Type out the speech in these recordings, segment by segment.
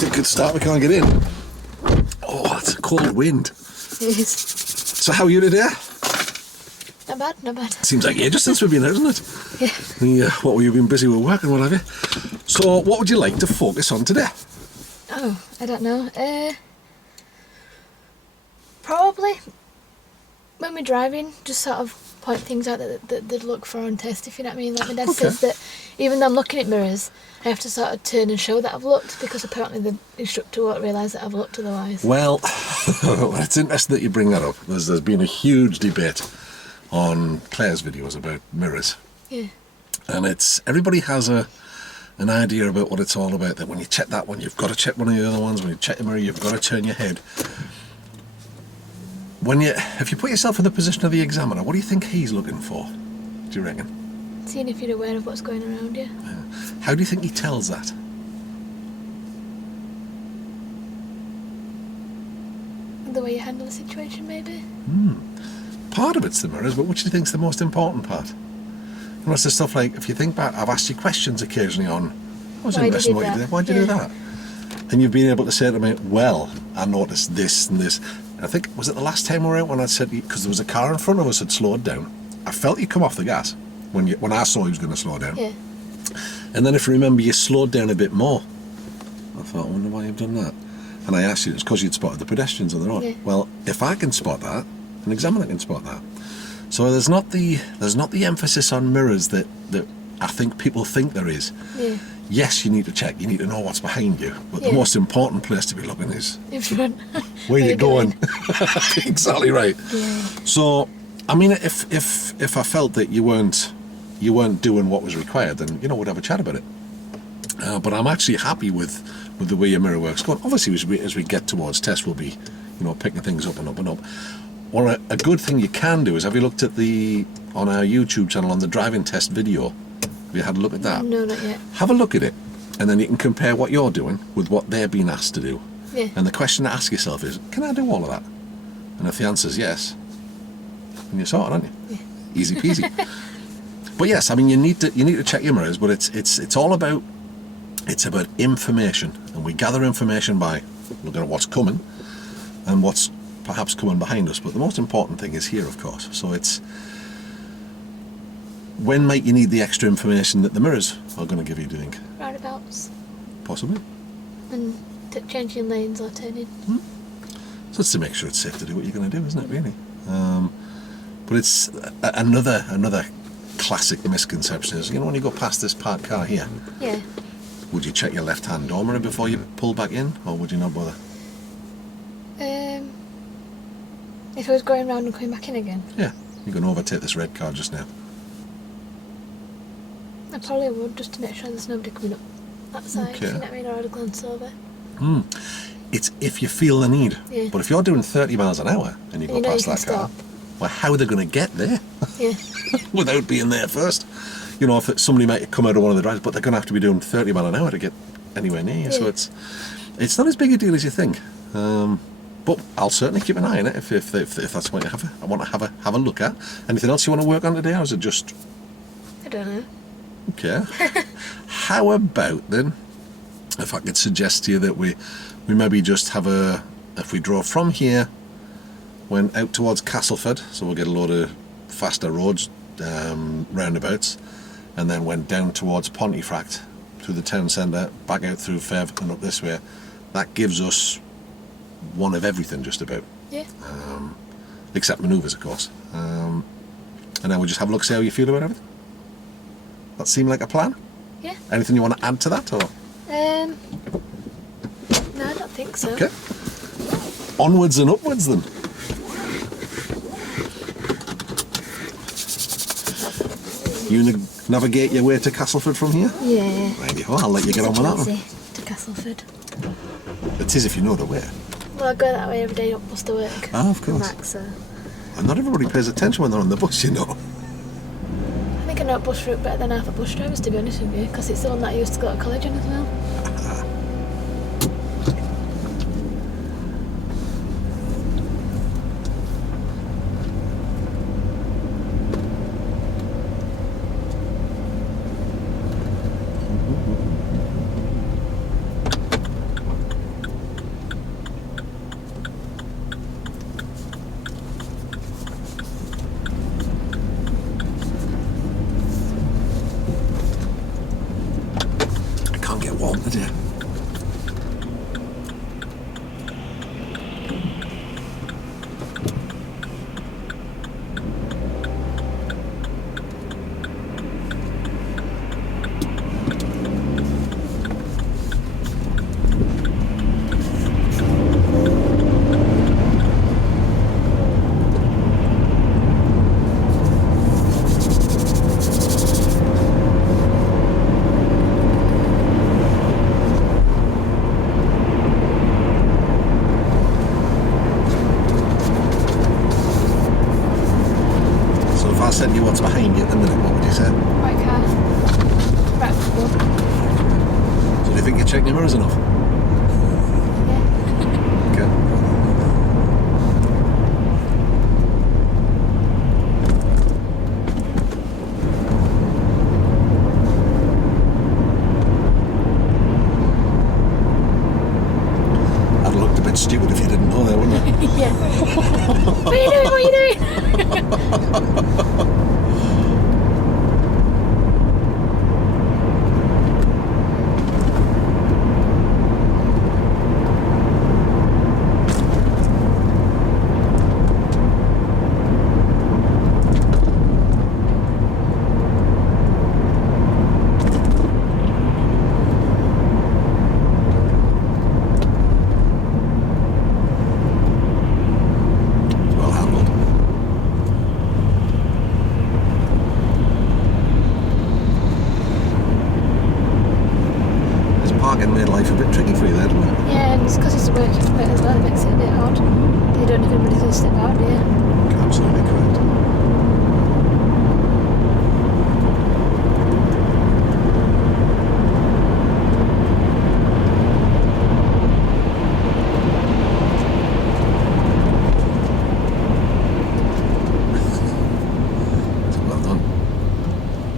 It's a good start, we can't get in. Oh, it's a cold wind. It is. So how are you today? Not bad, not bad. Seems like ages since we've been out, isn't it? Yeah. What were you been busy with work and what have you? So what would you like to focus on today? Oh, I don't know. Probably when we're driving, just sort of point things out that they'd look for on test, if you know what I mean. Like my dad says that even though I'm looking at mirrors, I have to sort of turn and show that I've looked, because apparently the instructor won't realise that I've looked otherwise. Well, it's interesting that you bring that up. There's been a huge debate on Claire's videos about mirrors. Yeah. And everybody has an idea about what it's all about, that when you check that one, you've got to check one of the other ones. When you check the mirror, you've got to turn your head. If you put yourself in the position of the examiner, what do you think he's looking for, do you reckon? Seeing if you're aware of what's going around you. Yeah. How do you think he tells that? The way you handle the situation, maybe? Part of it's the mirrors, but which do you think's the most important part? You know, it's the stuff like, if you think back, I've asked you questions occasionally on, I was interested in what you did. Why'd you do that? And you've been able to say to me, well, I noticed this and this. And I think, was it the last time we were out when I said, because there was a car in front of us had slowed down. I felt you come off the gas when I saw he was going to slow down. Yeah. And then if you remember, you slowed down a bit more. I thought, I wonder why you've done that. And I asked you, it's because you'd spotted the pedestrians on the road. Yeah. Well, if I can spot that, an examiner can spot that. So there's not the emphasis on mirrors that I think people think there is. Yeah. Yes, you need to check, you need to know what's behind you, but the most important place to be looking is In front. where you're going. Exactly right. Yeah. So, I mean, if I felt that you weren't doing what was required, then we'd have a chat about it. But I'm actually happy with the way your mirror works. Obviously, as we get towards test, we'll be picking things up and up and up. Well, a good thing you can do is, have you looked at on our YouTube channel on the driving test video? Have you had a look at that? No, not yet. Have a look at it, and then you can compare what you're doing with what they're being asked to do. Yeah. And the question to ask yourself is, can I do all of that? And if the answer is yes, then you're sorted, aren't you? Yeah. Easy peasy. But yes, I mean, you need to check your mirrors, but it's all about information, and we gather information by looking at what's coming and what's perhaps coming behind us. But the most important thing is here, of course. So it's, when might you need the extra information that the mirrors are going to give you, do you think? Roundabouts. Possibly. And changing lanes or turning. So it's to make sure it's safe to do what you're going to do, isn't it, really? But it's another classic misconception is, when you go past this parked car here, Yeah. would you check your left-hand door mirror before you pull back in, or would you not bother? If I was going round and coming back in again? Yeah, you're going to overtake this red car just now. I probably would, just to make sure there's nobody coming up that side, Okay. you know what I mean, or I'd glance over. It's if you feel the need. Yeah. But if you're doing 30 miles an hour and you go past you that can car, stop. well, how are they going to get there Yeah. without being there first? If somebody might come out of one of the drives, but they're going to have to be doing 30 mile an hour to get anywhere near you. So it's not as big a deal as you think. But I'll certainly keep an eye on it if that's what I want to have a look at. Anything else you want to work on today, or is it just? I don't know. Okay. How about then, if I could suggest to you that we maybe just if we drove from here, went out towards Castleford, so we'll get a load of faster roads, roundabouts, and then went down towards Pontefract, through the town centre, back out through Fev and up this way. That gives us one of everything just about. Yeah. Except manoeuvres, of course. And then we'll just have a look, see how you feel about everything. That seem like a plan? Yeah. Anything you want to add to that, or? No, I don't think so. Okay. Onwards and upwards then. You navigate your way to Castleford from here? Yeah. Righty ho, I'll let you get on with that one. Easy to Castleford. It is if you know the way. Well, I go that way every day up bus to work. Ah, of course. Back, so. And not everybody pays attention when they're on the bus, I think I know bus route better than half the bus drivers, to be honest with you, because it's the one that I used to go to college in as well. Did you? If I said you what's behind you at the minute, what would you say? White car. Right, well, So do you think you're checking your mirrors enough? yeah. Okay. I'd have looked a bit stupid if you didn't know that, wouldn't it? Yeah. What are you doing? What are you doing? Well handled. This parking made life a bit tricky for you there, didn't it? Yeah, and it's because it's a working permit as well, it makes it a bit odd. You don't know if everybody's going to step out, do you? Absolutely correct. So well done.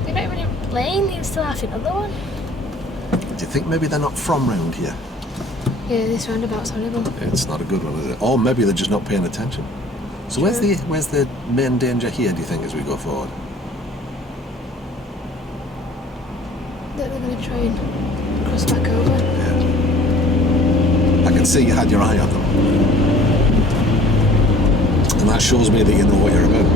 You're not even in lane, you're still half in other one. Do you think maybe they're not from round here? Yeah, this roundabout's horrible. It's not a good one, is it? Or maybe they're just not paying attention. So where's the main danger here, do you think, as we go forward? That they're going to try and cross back over. Yeah. I can see you had your eye on them. And that shows me that you know what you're about.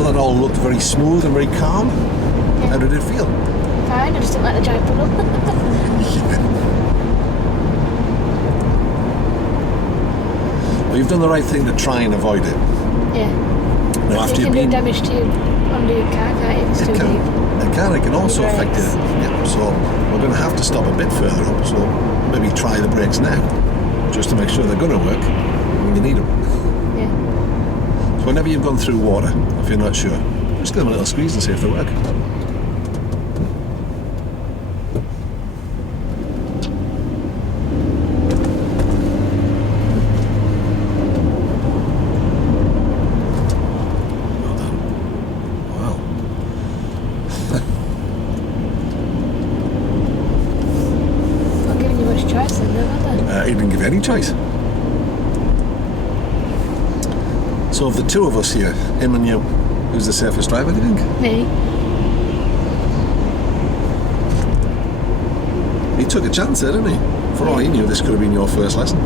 That all looked very smooth and very calm. Yeah. How did it feel? Fine, I just didn't like the giant puddle. Well, you've done the right thing to try and avoid it. Yeah. Now, after You you've can do been, damage to under your car, can't you? It's too deep. it can also Your affect you. brakes. Yeah, so we're going to have to stop a bit further up. So maybe try the brakes now, just to make sure they're going to work when you need them. Yeah. So whenever you've gone through water, if you're not sure, just give them a little squeeze and see if they work. Well done. Wow. Not giving you much choice then, though, are they? He didn't give you any choice. So of the two of us here, him and you, who's the safest driver, do you think? Me? He took a chance there, didn't he? For all he knew, this could have been your first lesson.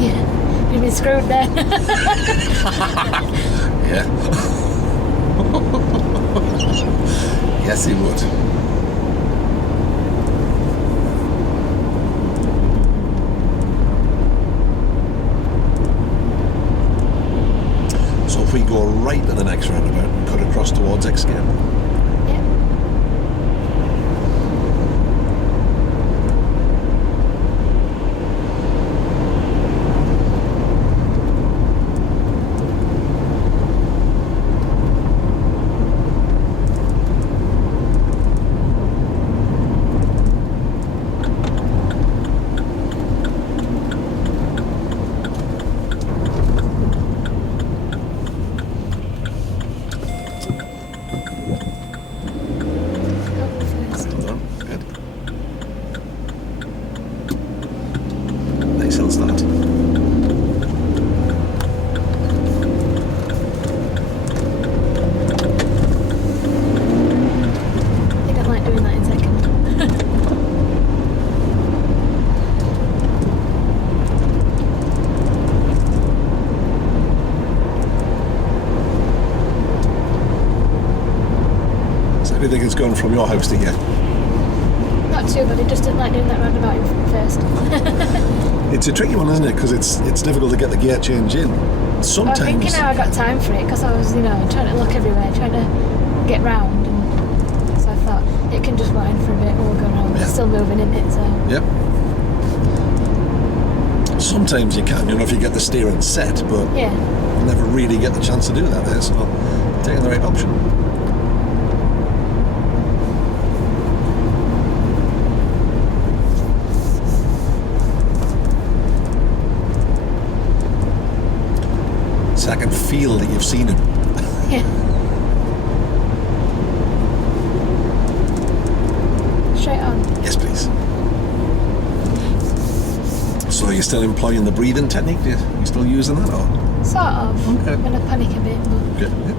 Yeah. You've been screwed there. Yeah. Yes, he would. So if we go right to the next roundabout and cut across towards Exgate. Yeah. do you think it's going from your house to here? Not too bad, I just didn't like doing that roundabout first. It's a tricky one, isn't it? Because it's difficult to get the gear change in. Sometimes. I was thinking how I got time for it because I was, trying to look everywhere, trying to get round, and so I thought it can just wind for a bit and we'll go around. Yeah. It's still moving, isn't it? So. Yep. Sometimes you can, if you get the steering set, but Yeah. you never really get the chance to do that there, so taking the right option. So I can feel that you've seen him. Yeah. Straight on. Yes, please. So you're still employing the breathing technique? You still using that? Or? Sort of. Okay. I'm gonna panic a bit, but Okay. Yeah.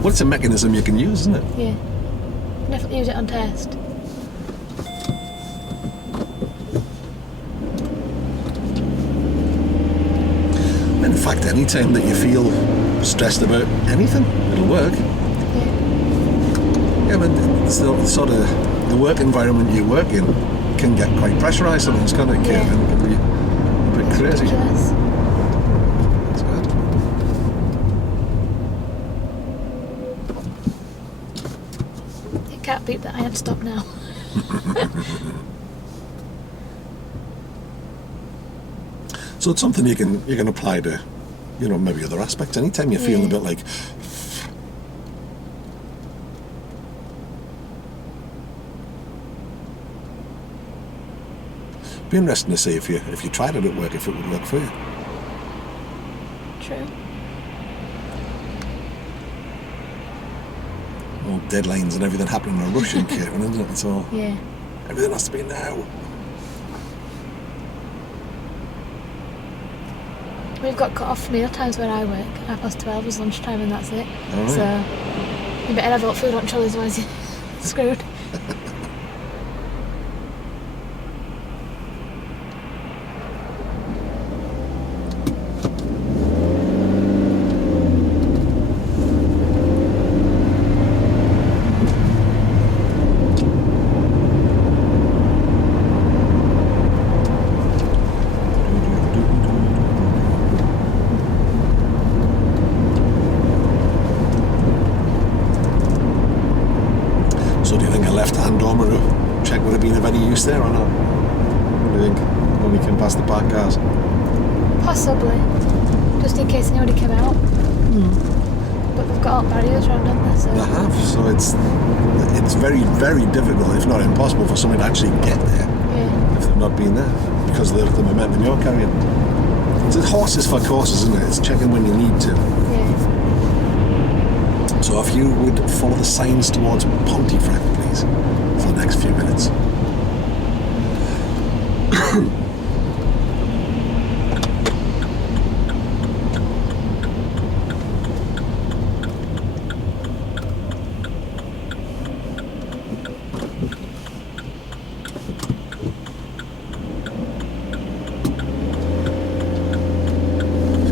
Well, it's a mechanism you can use, isn't it? yeah. Definitely use it on test. In fact, any time that you feel stressed about anything, it'll work. Yeah. Yeah, but it's the sort of the work environment you work in can get quite pressurised sometimes, can't it, Kate? Yeah. And it can be a bit crazy. Ridiculous. That's good. It can't beat that I had to stop now. So it's something you can apply to, maybe other aspects. Anytime you feel Yeah. a bit like, be interesting to see if you tried it at work, if it would work for you. True. All deadlines and everything happening in a rush in Kate, isn't it? It's all Yeah. everything has to be now. We've got cut off meal times where I work. 12:30 is lunchtime and that's it. All right. So you better have a lot of food on trolleys, otherwise you're screwed. So do you think a left-hand dormer check would have been of any use there or not? What do you think? When we came past the parked cars? Possibly. Just in case anybody came out. But we've got all barriers around, haven't they? So They have, so it's very, very difficult, if not impossible, for someone to actually get there yeah. if they've not been there because of the momentum you're carrying. It's horses for courses, isn't it? It's checking when you need to. Yeah. So if you would follow the signs towards Pontefract, please, for the next few minutes.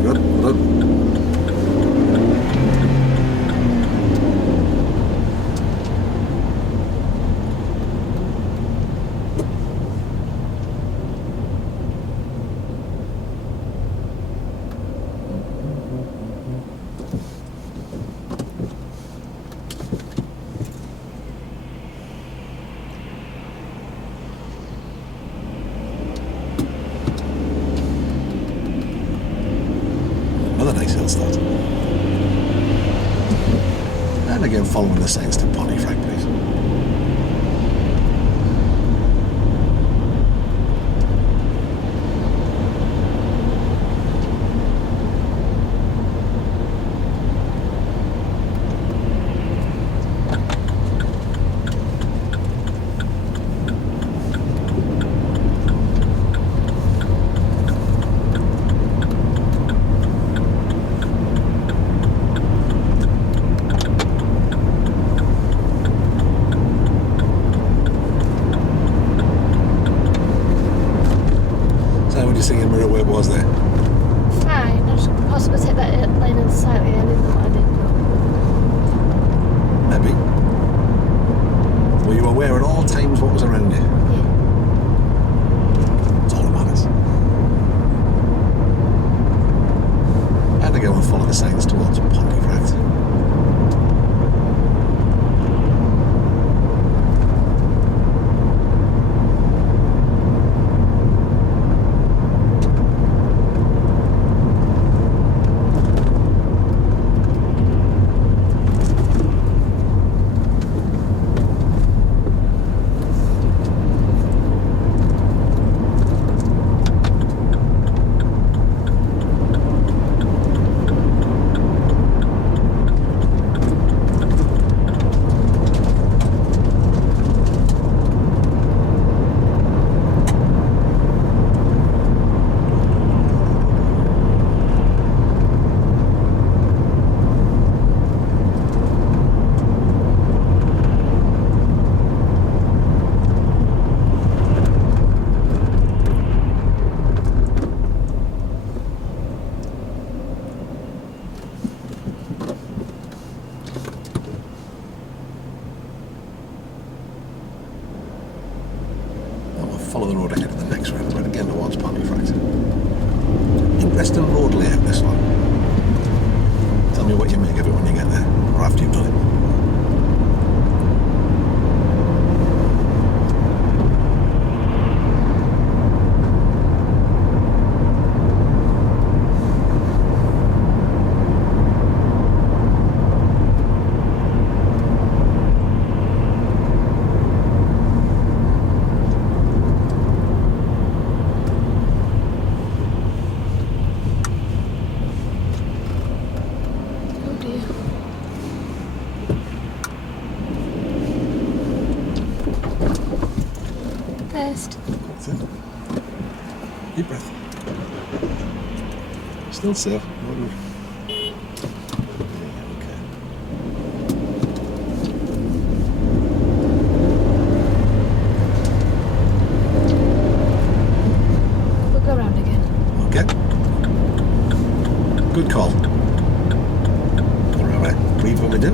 Good, well done. Another nice hill start. And again, following the signs to Pontefract, please. follow the signs towards Pontefract. Follow the road ahead of the next roundabout again towards Pontefract. Interesting road layout, this one. Tell me what you make of it when you get there, or after you've done it. First. That's it. Deep breath. Still safe. Okay. We'll go around again. Okay. Good call. All right. Breathe when we do.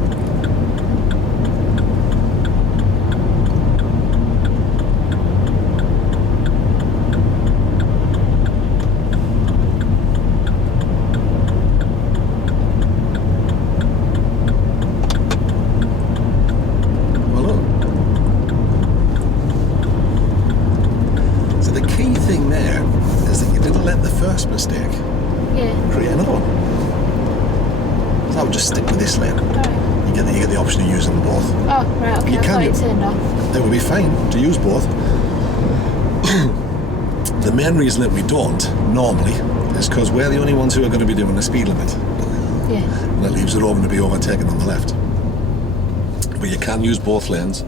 First mistake. Yeah. Create another one. So I would just stick with this lane. Alright. You get the option of using them both. Oh, right, okay. You I can thought do. it turned off. It would be fine to use both. The main reason that we don't normally is because we're the only ones who are going to be doing the speed limit. Yeah. And that leaves it open to be overtaken on the left. But you can use both lanes,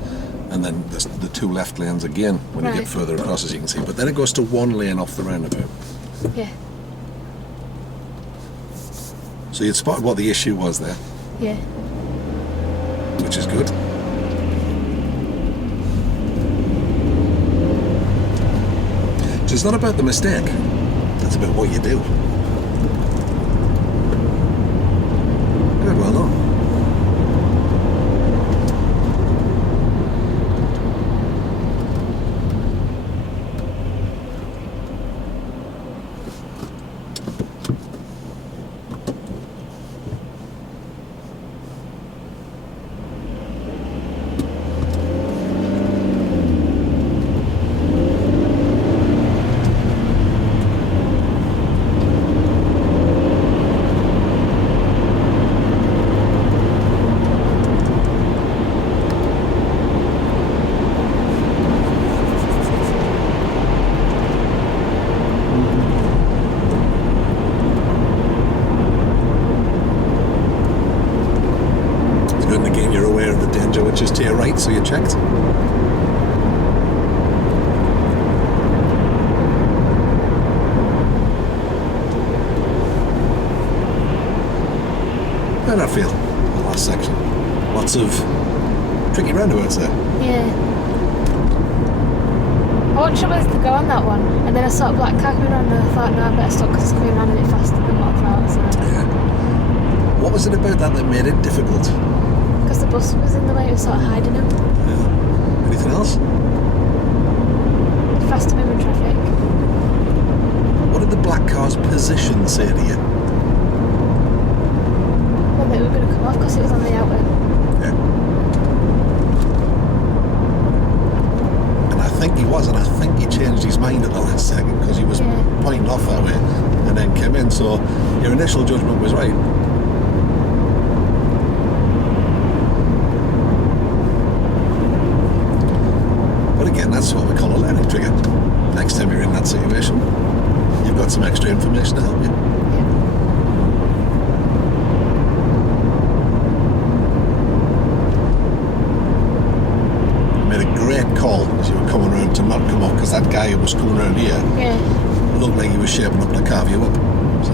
and then there's the two left lanes again when you Right. get further across, as you can see. But then it goes to one lane off the roundabout. Yeah. So you'd spotted what the issue was there, Yeah. which is good. So it's not about the mistake, it's about what you do. Good, well done. Which is to your right, so you checked. How did that feel? The last section. Lots of tricky roundabouts there. Yeah. I wasn't sure whether to go on that one, and then I saw a black car coming around, and I thought, no, I better stop because it's coming around a bit faster than what I thought. So. Yeah. What was it about that made it difficult? Because the bus was in the way, it was sort of hiding him. Yeah. Anything else? Faster moving traffic. What did the black car's position say to you? because it was on the outer. Yeah. And I think he was, and I think he changed his mind at the last second because he was pointing off that way and then came in. So your initial judgment was right. But again, that's what we call a learning trigger. Next time you're in that situation, you've got some extra information to help you. Call as you were coming around to not come up, because that guy who was coming around here looked like he was shaping up to carve you up. So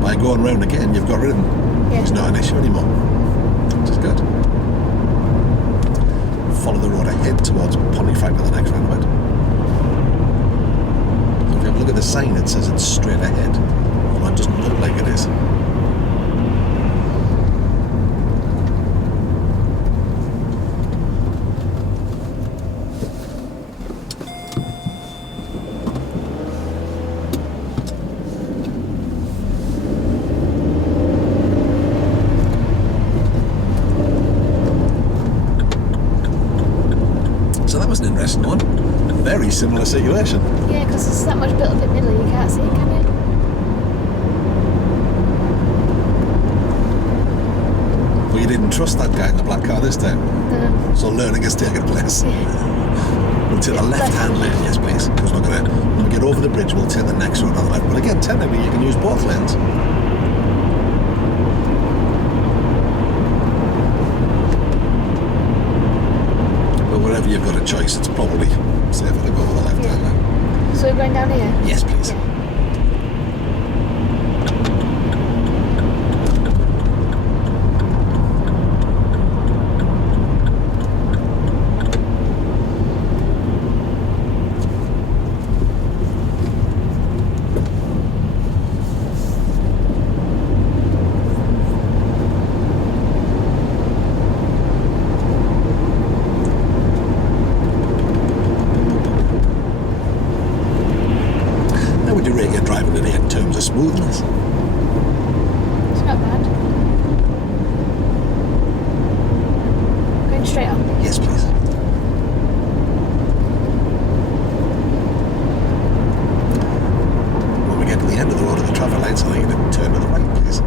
by going round again, you've got rid of him. He's not an issue anymore, which is good. Follow the road ahead towards Pontefract at the next roundabout. So if you have a look at the sign, it says it's straight ahead. Well, that doesn't look like it is. One very similar situation. Yeah, because there's that much built up in the middle, you can't see it, can you? Well, you didn't trust that guy in the black car this time. No. So learning has taken place. Yeah. We'll take the left-hand lane, yes please, because we're going to, when we get over the bridge, we'll take the next road on the left. But again, technically you can use both lanes. Wherever you've got a choice, it's probably safer to go with the left hand now. So we're going down here? Yes, please. Yeah. Smoothness. It's not bad. Going straight on? Yes, please. When we get to the end of the road at the traffic lights, I think you can turn to the right, please.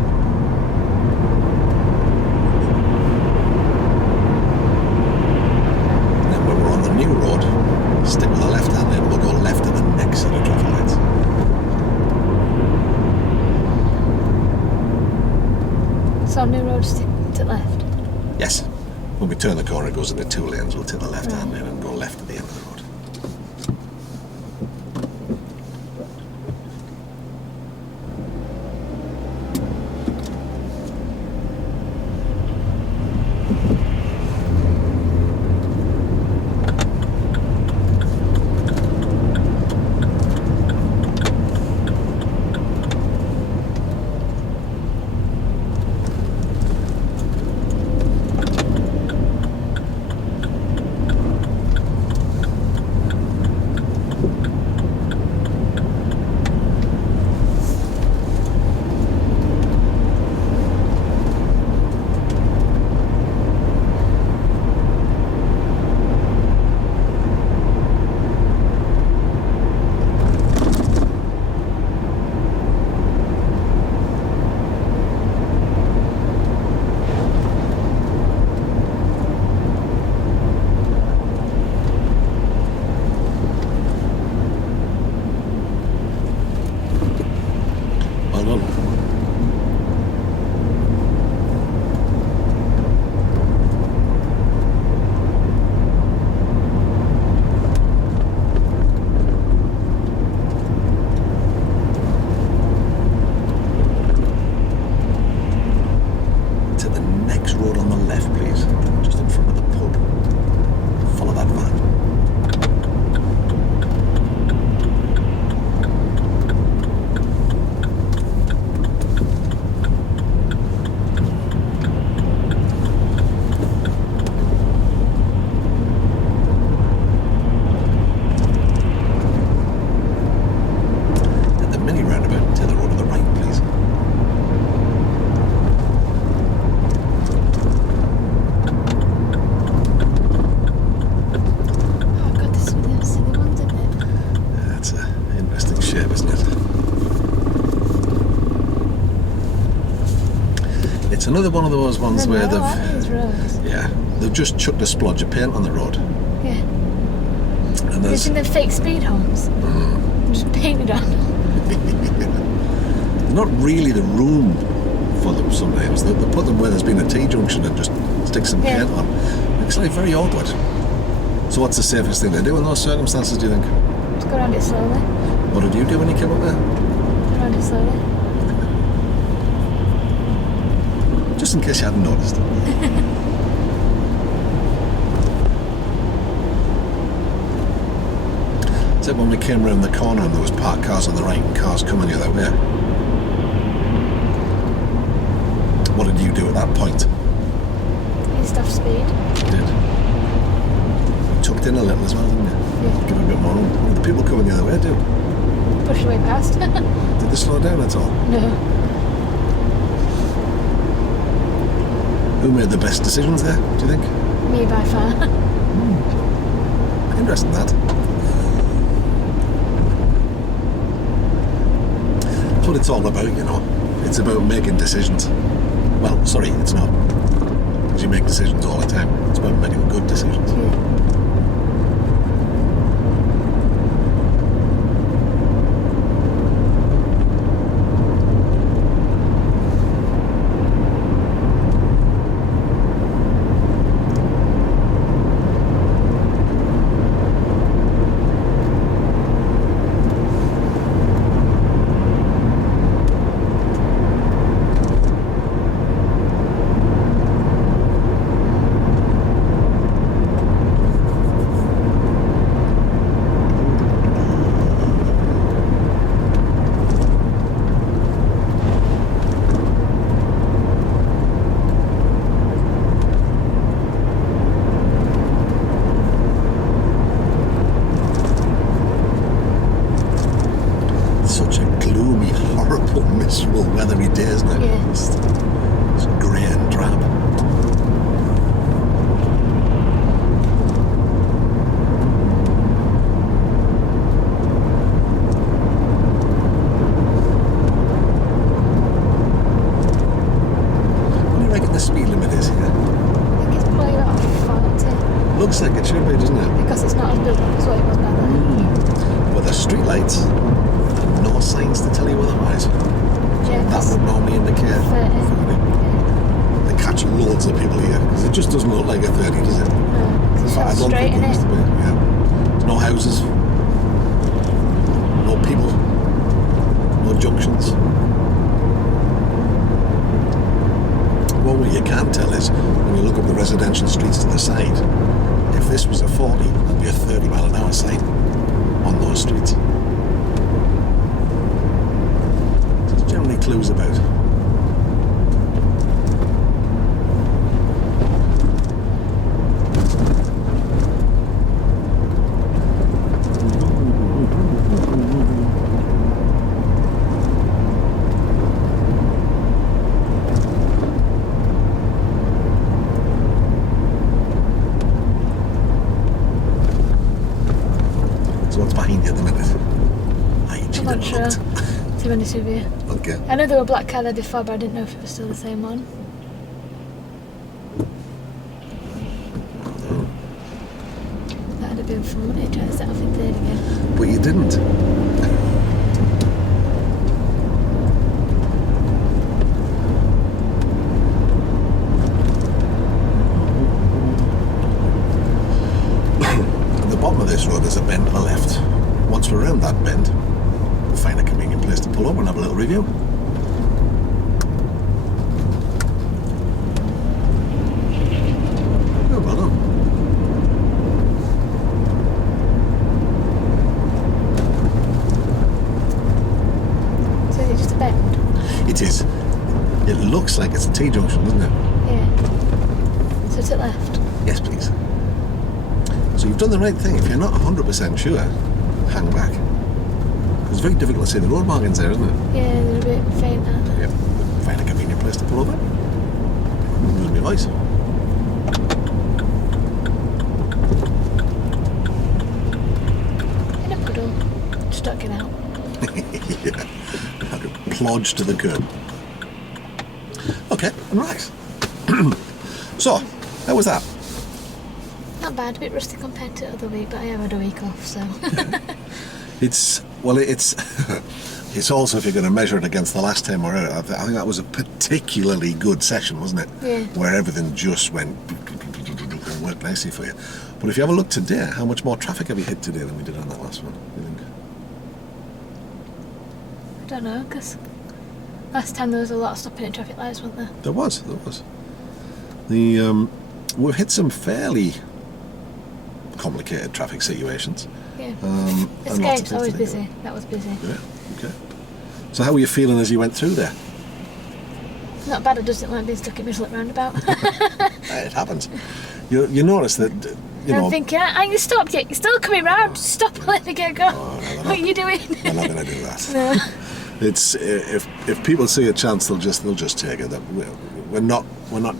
And then when we're on the new road, stick with the left hand lane, we'll go left to the next set of traffic lights. So new road to left? Yes. When we turn the corner, it goes into two lanes. We'll take the left hand lane and go left at the end of the road. It's another one of those ones where these roads. they've just chucked a splodge of paint on the road. Yeah. And there's Isn't there fake speed humps? Just painted on. not really the room for them sometimes. They put them where there's been a T-junction and just stick some paint on. It's like very awkward. So what's the safest thing to do in those circumstances, do you think? Just go around it slowly. What did you do when you came up there? Go around it slowly. Just in case you hadn't noticed. Except when we came around the corner and there was parked cars on the right and cars coming the other way. What did you do at that point? Eased off speed. You did. You tucked in a little as well, didn't you? Yeah. Give a bit more room. What did the people coming the other way do? Pushed way past. Did they slow down at all? No. Who made the best decisions there, do you think? Me by far. Interesting that. That's what it's all about, you know. It's about making decisions. Well, sorry, it's not. Because you make decisions all the time. It's about making good decisions. Yeah. Miserable weathery day, isn't it? Yeah. It's grey and drab. What do you reckon the speed limit is here? I think it's probably about 40. Looks like it should be, doesn't it? Because it's not as built up as what it was back then. But there's street lights and no signs to tell you otherwise. Yeah, That would normally indicate 30. 30. They catch loads of people here because it just doesn't look like a 30, does it? No, it's I not don't straight think in it used it. to be. Yeah. There's no houses, no people, no junctions. Well, what you can tell is when you look up the residential streets to the side, if this was a 40, there'd be a 30-mile-an-hour sign on those streets. So there's generally clues about. What's behind you at the minute? I'm not sure, to be honest with you. Okay. I know there were black car there before, but I didn't know if it was still the same one. That'd have been fun, wouldn't it? Try to set off in third again. But you didn't. At the bottom of this road there's a bend to the left. Once we're around that bend, we'll find a convenient place to pull over and have a little review. Oh, well done. So is it just a bend? It is. It looks like it's a T-junction, doesn't it? Yeah. So to the left. Yes, please. So you've done the right thing. If you're not 100% sure, hang back. It's very difficult to see the road markings there, isn't it? Yeah, they're a bit faint, aren't they? Yep. Find a convenient place to pull over. Lose my voice. In a puddle. Just don't get out. Yeah. Like a plodge to the curb. Okay. Okay, right. So, how was that? Not bad, a bit rusty compared to the other week, but I have had a week off, so. It's it's also, if you're going to measure it against the last time we're out, I think that was a particularly good session, wasn't it? Yeah. Where everything just went and worked nicely for you. But if you have a look today, how much more traffic have you hit today than we did on that last one, you think? I don't know, because last time there was a lot of stopping at traffic lights, wasn't there? There was. We've hit some fairly complicated traffic situations. Yeah. This This gate's always busy. That was busy. Yeah, okay. So how were you feeling as you went through there? Not bad, I just didn't like being stuck in middle at roundabout. It happens. You notice that, I'm thinking, ain't you stopped yet? You're still coming round. Stop and let me get go. Oh, no, What are you doing? They're not going to do that. No. It's if people see a chance, they'll just take it. That we're not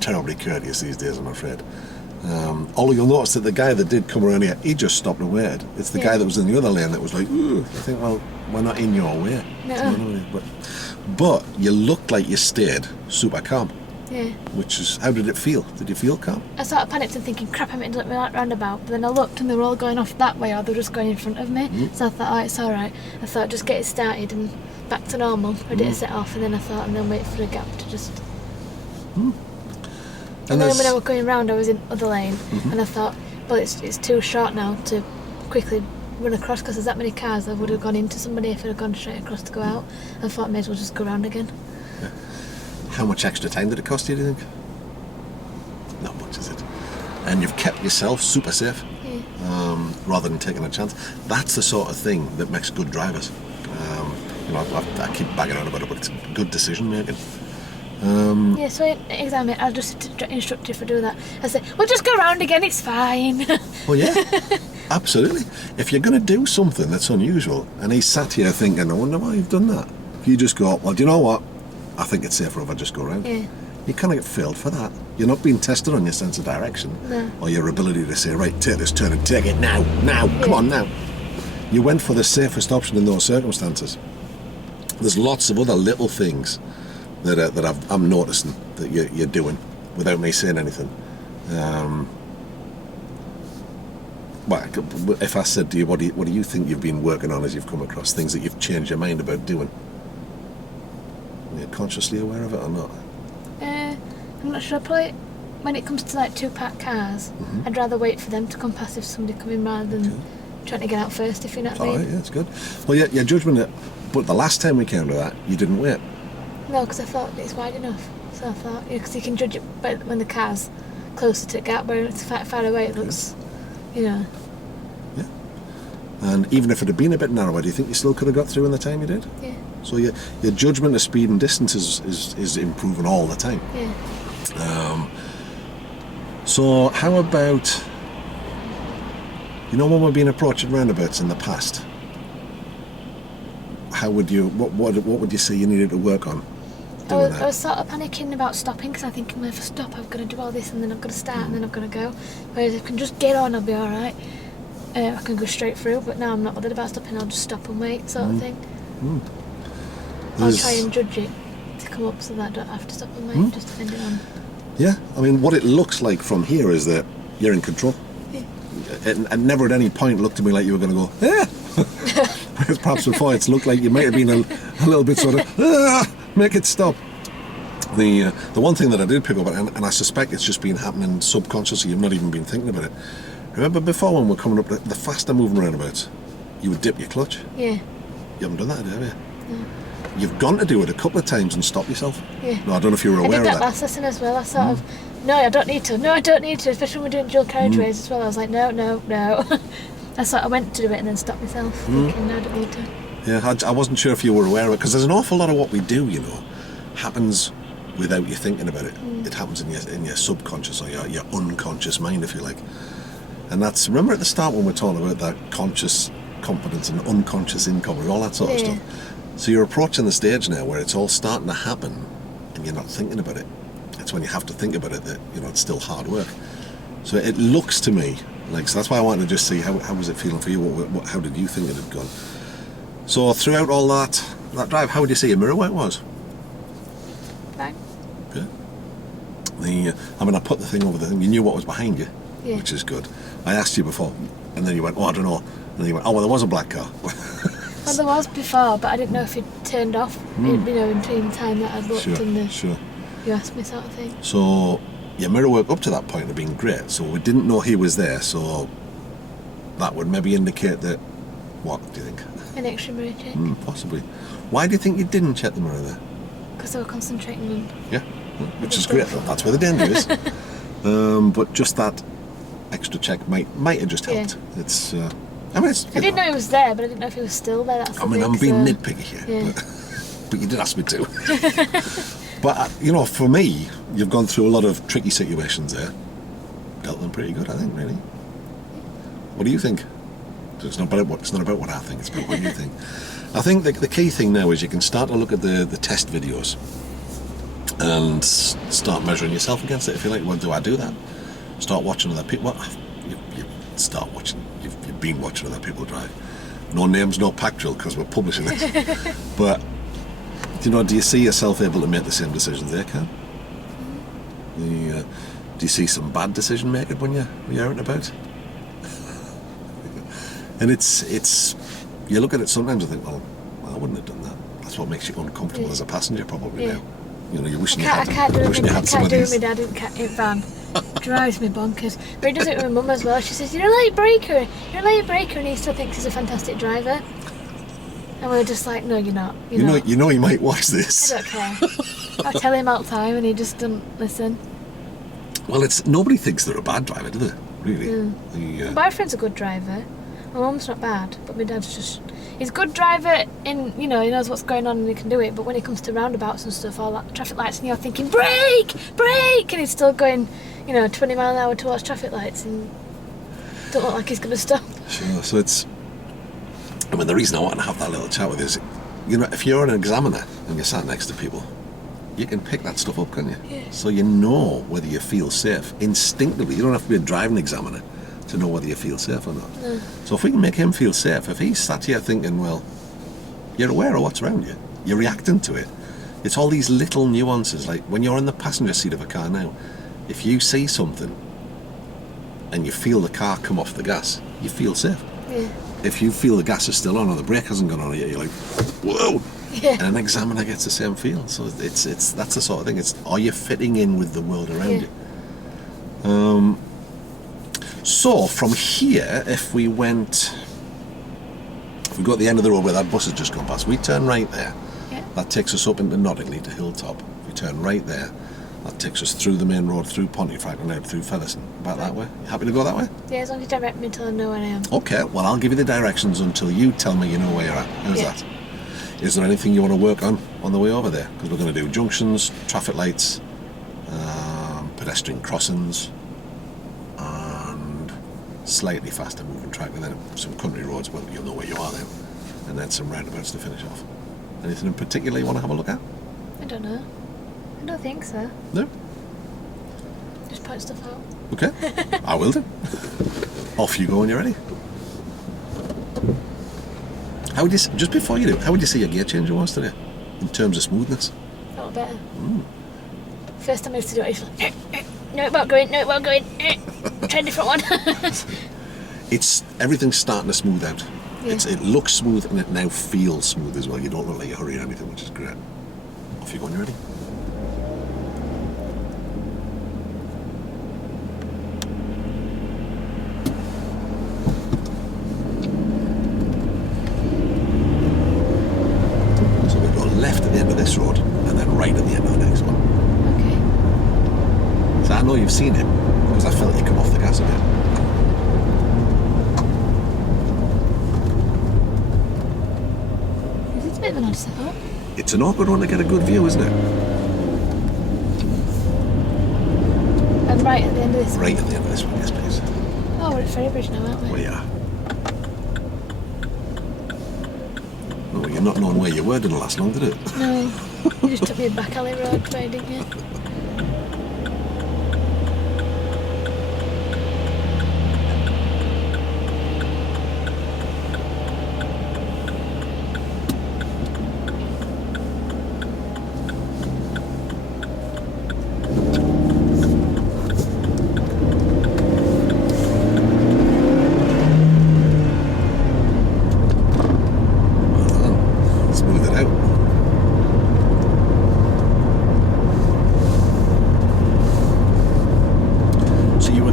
terribly courteous these days, I'm afraid. Although you'll notice that the guy that did come around here, he just stopped and waited. It's the guy that was in the other lane that was like, ooh. I think, well, we're not in your way. No. But you looked like you stayed super calm. Yeah. Which is, how did it feel? Did you feel calm? I sort of panicked and thinking, crap, I'm in that roundabout. But then I looked and they were all going off that way, or they were just going in front of me. So I thought, oh, it's all right. I thought, just get it started and back to normal, ready to set off. And then I thought, and then wait for a gap to just. And then when I was going round, I was in other lane, and I thought, well, it's too short now to quickly run across because there's that many cars. I would have gone into somebody if I'd have gone straight across to go out. I thought I may as well just go round again. Yeah. How much extra time did it cost you, do you think? Not much, is it? And you've kept yourself super safe, rather than taking a chance. That's the sort of thing that makes good drivers. I keep bagging on about it, but it's good decision making. Yeah, so in exam, I'll just instruct you for doing that. I say, well, just go round again, it's fine. Well, yeah, absolutely. If you're going to do something that's unusual, and he's sat here thinking, I wonder why you've done that. You just go, well, do you know what? I think it's safer if I just go round. Yeah. You kind of get failed for that. You're not being tested on your sense of direction, or your ability to say, right, take this turn and take it now, come on now. You went for the safest option in those circumstances. There's lots of other little things that I'm noticing that you're doing without me saying anything. Well, if I said to you, what do you think you've been working on as you've come across things that you've changed your mind about doing? Are you consciously aware of it or not? I'm not sure. Probably when it comes to like two parked cars, I'd rather wait for them to come past if somebody coming rather than trying to get out first. If you know what I mean. All right, yeah, that's good. Well, yeah, your judgment. But the last time we came to that, you didn't wait. No, because I thought it's wide enough. So I thought, because you can judge it by when the car's closer to the gap, where it's far away, it looks, Yeah. And even if it had been a bit narrower, do you think you still could have got through in the time you did? Yeah. So your judgment of speed and distance is improving all the time. Yeah. So how about, when we've been approaching roundabouts in the past, how would you, what would you say you needed to work on? I was sort of panicking about stopping because I'm thinking, well, if I stop, I've got to do all this and then I've got to start and then I've got to go. Whereas if I can just get on, I'll be all right. I can go straight through, but now I'm not bothered about stopping. I'll just stop and wait, sort of thing. I'll try and judge it to come up so that I don't have to stop and wait, just depending on. Yeah, I mean, what it looks like from here is that you're in control. Yeah. And never at any point looked to me like you were going to go, yeah. Because perhaps before it's looked like you might have been a little bit sort of, make it stop. The one thing that I did pick up on, and I suspect it's just been happening subconsciously, you've not even been thinking about it. Remember before when we're coming up, the faster moving roundabouts, you would dip your clutch? Yeah. You haven't done that, have you? No. You've gone to do it a couple of times and stop yourself. Yeah. No, I don't know if you were aware of that. I did that last lesson as well. I sort of, no, I don't need to. No, I don't need to. Especially when we're doing dual carriageways as well. I was like, no. I went to do it and then stopped myself, thinking, no, I don't need to. Yeah, I wasn't sure if you were aware of it, because there's an awful lot of what we do, happens without you thinking about it. It happens in your subconscious or your unconscious mind, if you like. And that's, remember at the start when we're talking about that conscious competence and unconscious incompetence, all that sort of stuff. So you're approaching the stage now where it's all starting to happen and you're not thinking about it. It's when you have to think about it that, it's still hard work. So it looks to me like, so that's why I wanted to just see how was it feeling for you? How did you think it had gone? So throughout all that drive, how would you say your mirror weight was? Fine. Yeah. I put the thing over the thing. You knew what was behind you, Yeah. which is good. I asked you before, and then you went, oh, I don't know. And then you went, oh, well, there was a black car. Well, there was before, but I didn't know if it turned off, in between the time that I'd looked and Sure. you asked me sort of thing. So your mirror work up to that point had been great. So we didn't know he was there. So that would maybe indicate that. What do you think? An extra mirror check. Possibly. Why do you think you didn't check the mirror there? Because I was concentrating on... Yeah, which is great. That's where the danger is. But just that extra check might have just helped. Yeah. It's. I didn't know he was there, but I didn't know if he was still there. That's the I'm thing, being so... nitpicky here, Yeah. but you did ask me to. But for me, you've gone through a lot of tricky situations there. Dealt them pretty good, I think. Really. What do you think? So it's not about what I think. It's about what you think. I think the key thing now is you can start to look at the test videos and start measuring yourself against it. If you like, well, do I do that? Start watching other people. Well, you start watching. You've been watching other people drive. No names, no pack drill, because we're publishing this. But do you see yourself able to make the same decisions they can? Do you see some bad decision making when you're out and about? And it's you look at it sometimes and think, well, I wouldn't have done that. That's what makes you uncomfortable as a passenger, probably now. You're wishing you had. I can't do it these. with my dad in van. Drives me bonkers. But he does it with my mum as well. She says, "You're a late breaker. You're a late breaker," and he still thinks he's a fantastic driver. And we're just like, "No, you're not. You're not." You know, he might watch this. I don't care. I tell him all the time, and he just doesn't listen. Well, nobody thinks they're a bad driver, do they? Really? My boyfriend's a good driver. My mum's not bad, but my dad's he's a good driver in, he knows what's going on and he can do it, but when it comes to roundabouts and stuff, all that traffic lights, and you're thinking, brake, and he's still going, 20 mile an hour towards traffic lights and don't look like he's going to stop. Sure, so the reason I want to have that little chat with you is, if you're an examiner and you're sat next to people, you can pick that stuff up, can't you? Yeah. So you know whether you feel safe instinctively. You don't have to be a driving examiner to know whether you feel safe or not. No. So if we can make him feel safe, if he's sat here thinking, well, you're aware of what's around you, you're reacting to it. It's all these little nuances, like when you're in the passenger seat of a car now, if you see something and you feel the car come off the gas, you feel safe. Yeah. If you feel the gas is still on or the brake hasn't gone on yet, you're like, whoa! Yeah. And an examiner gets the same feel. So it's that's the sort of thing. It's, are you fitting in with the world around you? So from here, if we go at the end of the road where that bus has just gone past, we turn right there. Yeah. That takes us up into Nottingley to Hilltop. If we turn right there, that takes us through the main road, through Pontefract and out through Featherstone. About that way. You happy to go that way? Yeah, as long as you direct me until I know where I am. Okay, well, I'll give you the directions until you tell me you know where you're at. How's that? Is there anything you want to work on the way over there? Because we're going to do junctions, traffic lights, pedestrian crossings, and slightly faster moving track, and then some country roads, well, you'll know where you are then, and then some roundabouts to finish off. Anything in particular you want to have a look at? I don't know. I don't think so. No? Just point stuff out. Okay, I will do. Off you go when you're ready. How would you, just before you do, how would you say your gear changer was today, in terms of smoothness? A lot better. First time I used to do it, I was like, no, it won't go in, try a different one. Everything's starting to smooth out. Yeah. It looks smooth and it now feels smooth as well. You don't look like you're hurrying or anything, which is great. Off you go when you're ready. So we go left at the end of this road and then right at the end of the next one. Okay. So I know you've seen it because I felt you come off the gas a bit. It's a bit of an odd setup. It's an awkward one to get a good view, isn't it? And right at the end of this Right at the end of this one, yes please. Oh, we're at Ferrybridge now, aren't we? We are. Oh, you're not knowing where you were didn't last long, did it? No. You just took me back alley road way, didn't you?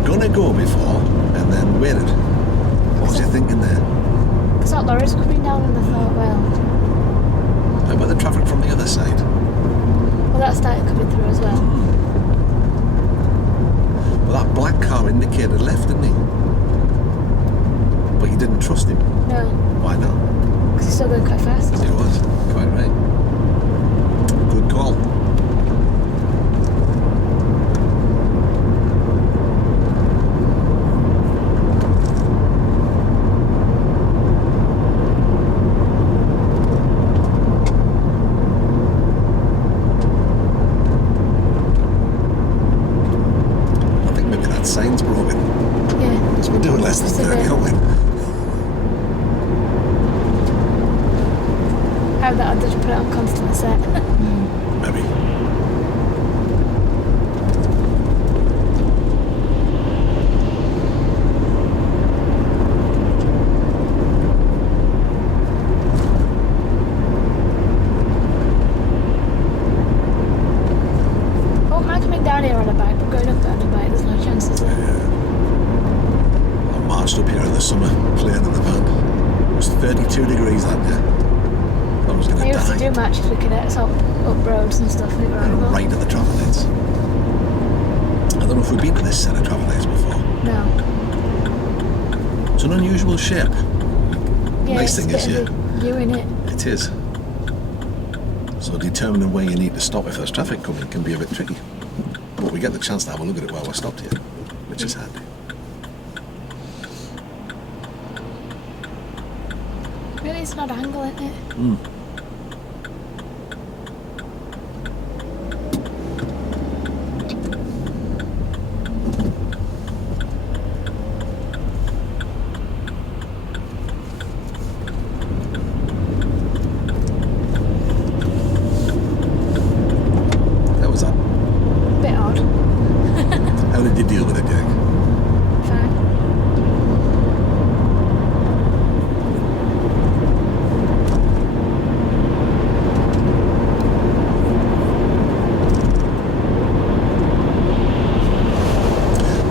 gonna go before and then waited. What was you thinking there? I saw lorries coming down and I thought, well, How about the traffic from the other side? that started coming through as well. Well, that black car indicated left, didn't he? But you didn't trust him. No, Why not? because he's still going quite fast. He was. Quite right. Good call. I think maybe that sign's broken. Yeah. Because we're doing less than 30, aren't we? How that I just put it on constant set. Maybe. Oh, man coming down here on a bike, but going up on a bike, there's no chances there. I marched up here in the summer playing in the band. It was 32 degrees that day. I was going We to used to die. do matches with cadets up roads and stuff. They were And horrible. right at the travel lights. I don't know if we've been to this set of travel lights before. No. It's an unusual shape. Yeah, Nice it's thing a is, bit of a U in it. It is. So determining where you need to stop if there's traffic coming can be a bit tricky. But we get the chance to have a look at it while we're stopped here, which is handy. Really, it's not angle, isn't it? How was that? Bit odd. How did you deal with it, Jack? Fine.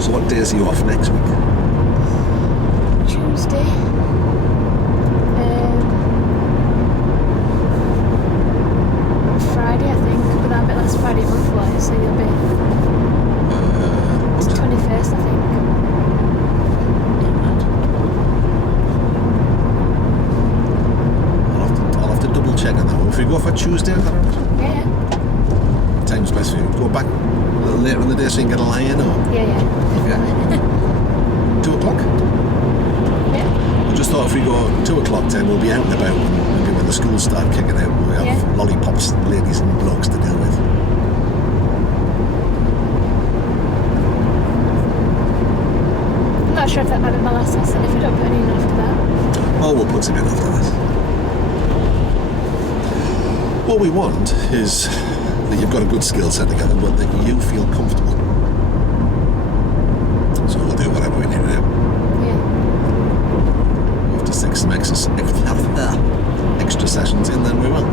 So what days are you off next week? Tuesday. Friday, I think. But that'll be last Friday month-wise, so you'll be. It's 21st, I think. I'll have to double check on that one. If we go for Tuesday, is that all right? Yeah, Time's best for you. Go back a little later in the day so you can get a lie in, or yeah, definitely. 2 o'clock? Yeah. I just thought if we go 2 o'clock time, we'll be out and about, and maybe when the schools start kicking out, we'll have Yeah. lollipops, ladies and blokes to deal with. I'm not sure if that might be my last lesson if we don't put any in after that. Oh, we'll put some in after that. What we want is that you've got a good skill set together, but that you feel comfortable. So we'll do whatever we need to do. Yeah. If to stick some extra sessions in, then we will.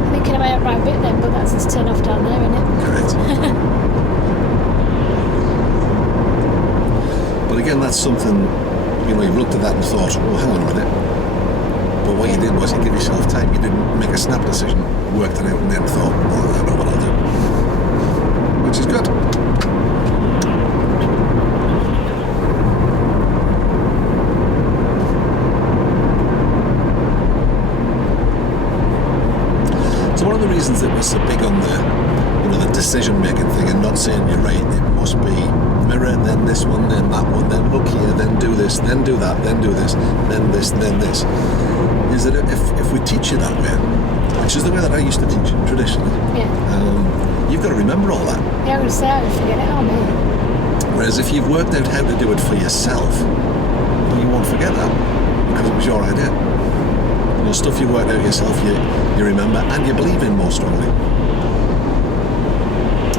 I'm thinking I might have right bit then, but that's just turn off down there, isn't it? Correct. But again, that's something, you've looked at that and thought, oh, hang on a minute. But what you did was you give yourself time. You didn't make a snap decision, worked it out, and then thought, oh, I know what I'll do. Which is good. So one of the reasons that we're so big on the decision-making thing and not saying you're right, it must be mirror, then this one, then that one, then look here, then do this, then do that, then do this, then this, then this, is that if we teach you that way, which is the way that I used to teach traditionally, you've got to remember all that. Yeah, I'm going to say I would forget it all, mate. Whereas if you've worked out how to do it for yourself, you won't forget that because it was your idea. Stuff you worked out yourself, you remember and you believe in more strongly.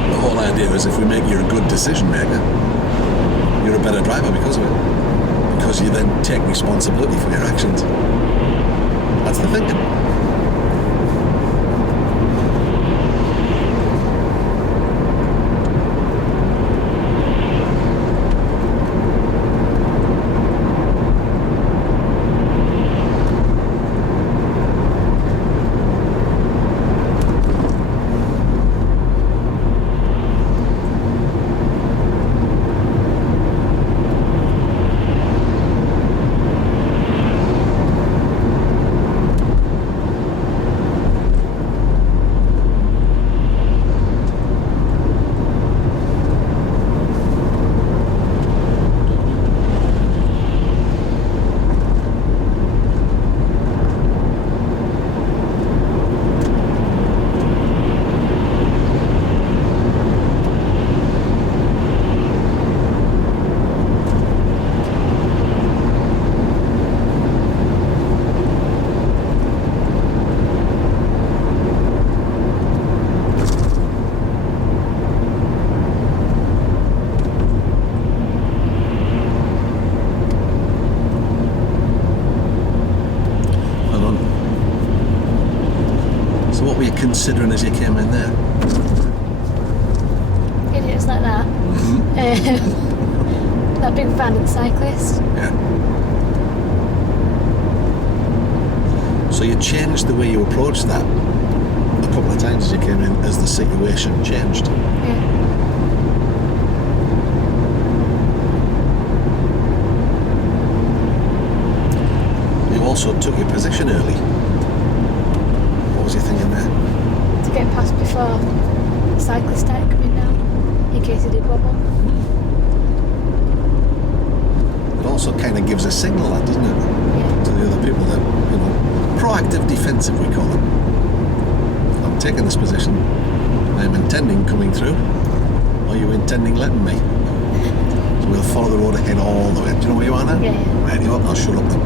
The whole idea is if we make you a good decision maker, you're a better driver because of it. Because you then take responsibility for your actions. That's the thinking. considering as you came in there? Idiots like that. That big van and cyclist. Yeah. So you changed the way you approached that a couple of times as you came in, as the situation changed. Yeah. You also took your position early. What was you thinking there? To get past before the cyclist started coming down, in case he did wobble. It also kind of gives a signal, that, doesn't it? Yeah. To the other people that, you know, proactive defensive, we call it. I'm taking this position. I'm intending coming through. Are you intending letting me? So we'll follow the road ahead all the way. Do you know where you are now? Yeah, yeah. Right, you up? I'll shut up then.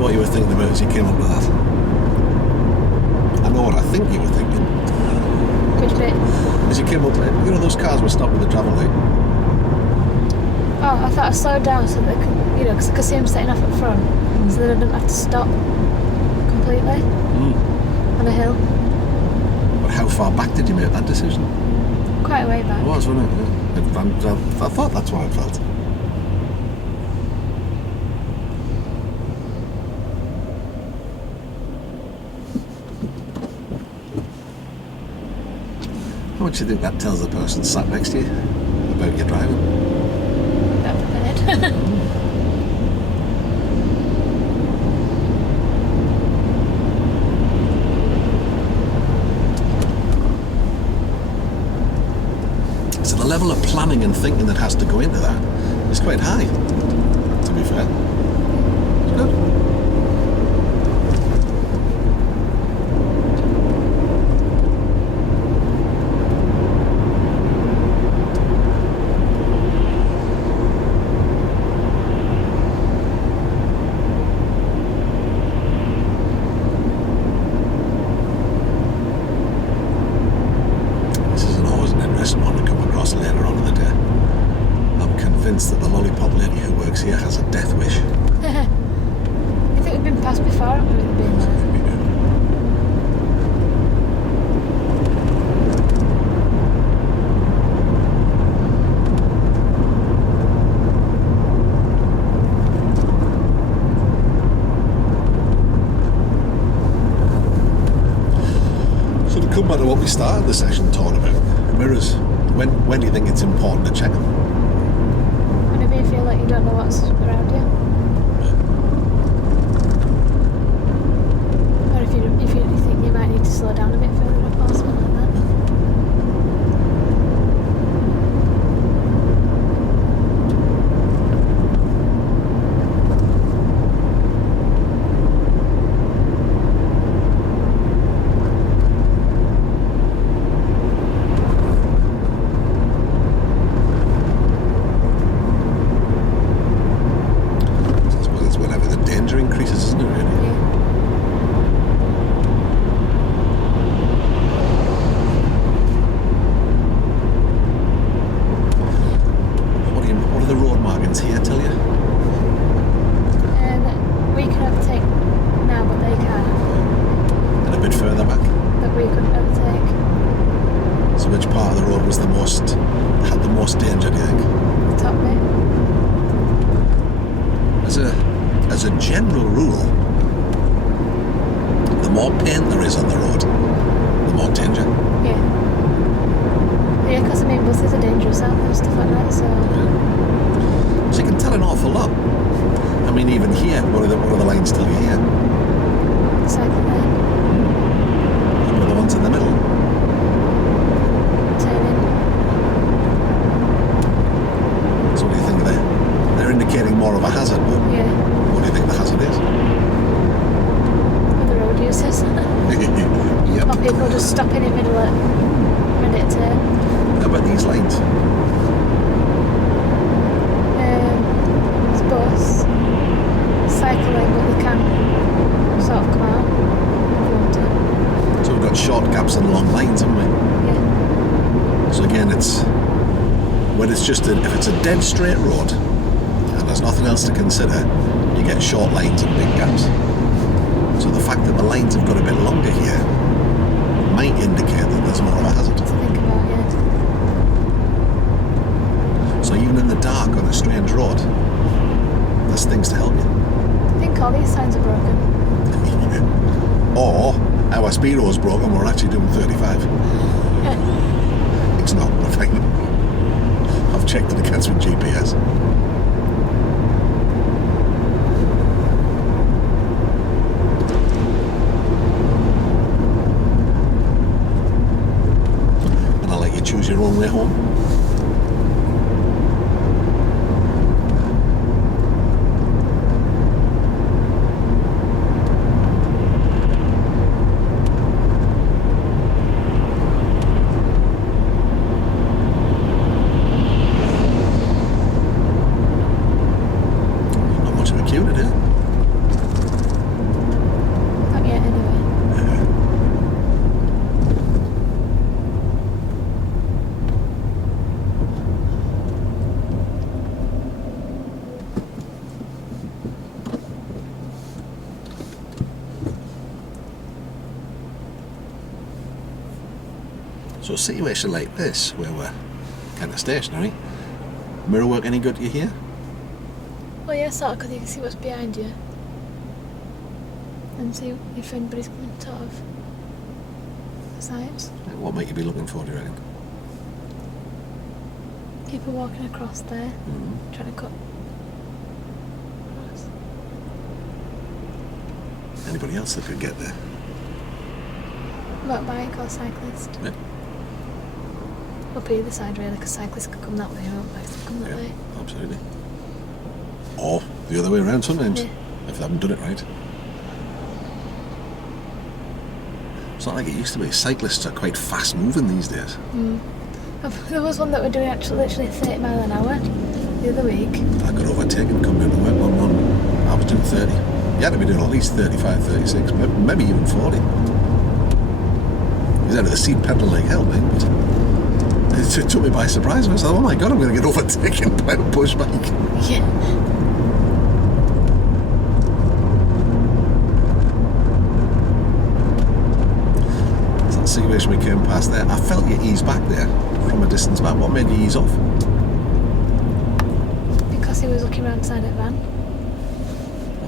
What you were thinking about as you came up with that. I know what I think you were thinking. Which bit? As you came up, you know, those cars were stopped with the travel light. Oh, I thought I slowed down so that, you know, because I could see him setting off at front, so that I didn't have to stop completely on a hill. But how far back did you make that decision? Quite a way back. It was, wasn't it? Yeah. I thought that's what I felt. How much do you think that tells the person sat next to you about your driving? About prepared. So the level of planning and thinking that has to go into that is quite high, to be fair. It's good. Later on in the day, I'm convinced that the lollipop lady who works here has a death wish. I think we've been past before, haven't we? Been there. So to come back to what we started the session talking about, mirrors. When do you think it's important to check them? Whenever you feel like you don't know what's around you. Or if you think you might need to slow down a bit further up or something like that. Increases, isn't it, really? Yeah. What do the road markings here tell you? We can overtake now, but they can't. And a bit further back? That we couldn't overtake. So which part of the road had the most danger, do you think? The top bit. As a general rule, the more paint there is on the road, the more danger. Yeah. Yeah, because I mean buses are dangerous out there and stuff like that, so... Yeah. So you can tell an awful lot. I mean, even here, what are the lines tell you here? Cycle lane. What are the ones ones in the middle. Turning. So what do you think there? They're indicating more of a hazard, but Yeah. what do you think the hazard is? For the road users. Yep. Or people just stopping in the middle at ready to turn. How about these lanes? I suppose cycling, but they can sort of come out if they want to. So we've got short gaps and long lanes, haven't we? Yeah. So again, it's when it's just if it's a dead straight road and there's nothing else to consider, you get short lanes and big gaps. So the fact that the lanes have got a bit longer here might indicate that there's more of a hazard. To think about, yeah. So even in the dark on a strange road, there's things to help you. I think all these signs are broken. Or our speedo's broken, we're actually doing 35. It's not, I think. I've checked it against with GPS. And I'll let you choose your own way home. Not much of a queue today. Not yet, anyway. So a situation like this, where we're kind of stationary, mirror work any good to you here? Well, yeah, sort of, because you can see what's behind you. And see if anybody's coming sort of the sides. What might you be looking for, do you reckon? People walking across there, Mm. trying to cut across. Anybody else that could get there? Motorbike or cyclist. Yeah. Up either side, really, because cyclists could come that way, motorbikes could come that way. Absolutely. Or the other way around sometimes, Yeah. if they haven't done it right. It's not like it used to be. Cyclists are quite fast moving these days. There was one that were doing actually literally 30 mile an hour the other week. I got overtaken coming into work one morning. I was doing 30. You had to be doing at least 35, 36, maybe even 40. He was out of the seat pedaling like hell, mate. But it took me by surprise. I was like, oh my god, I'm going to get overtaken by a push bike. Yeah. That situation we came past there, I felt you ease back there from a distance back. What made you ease off? Because he was looking around the side of the van.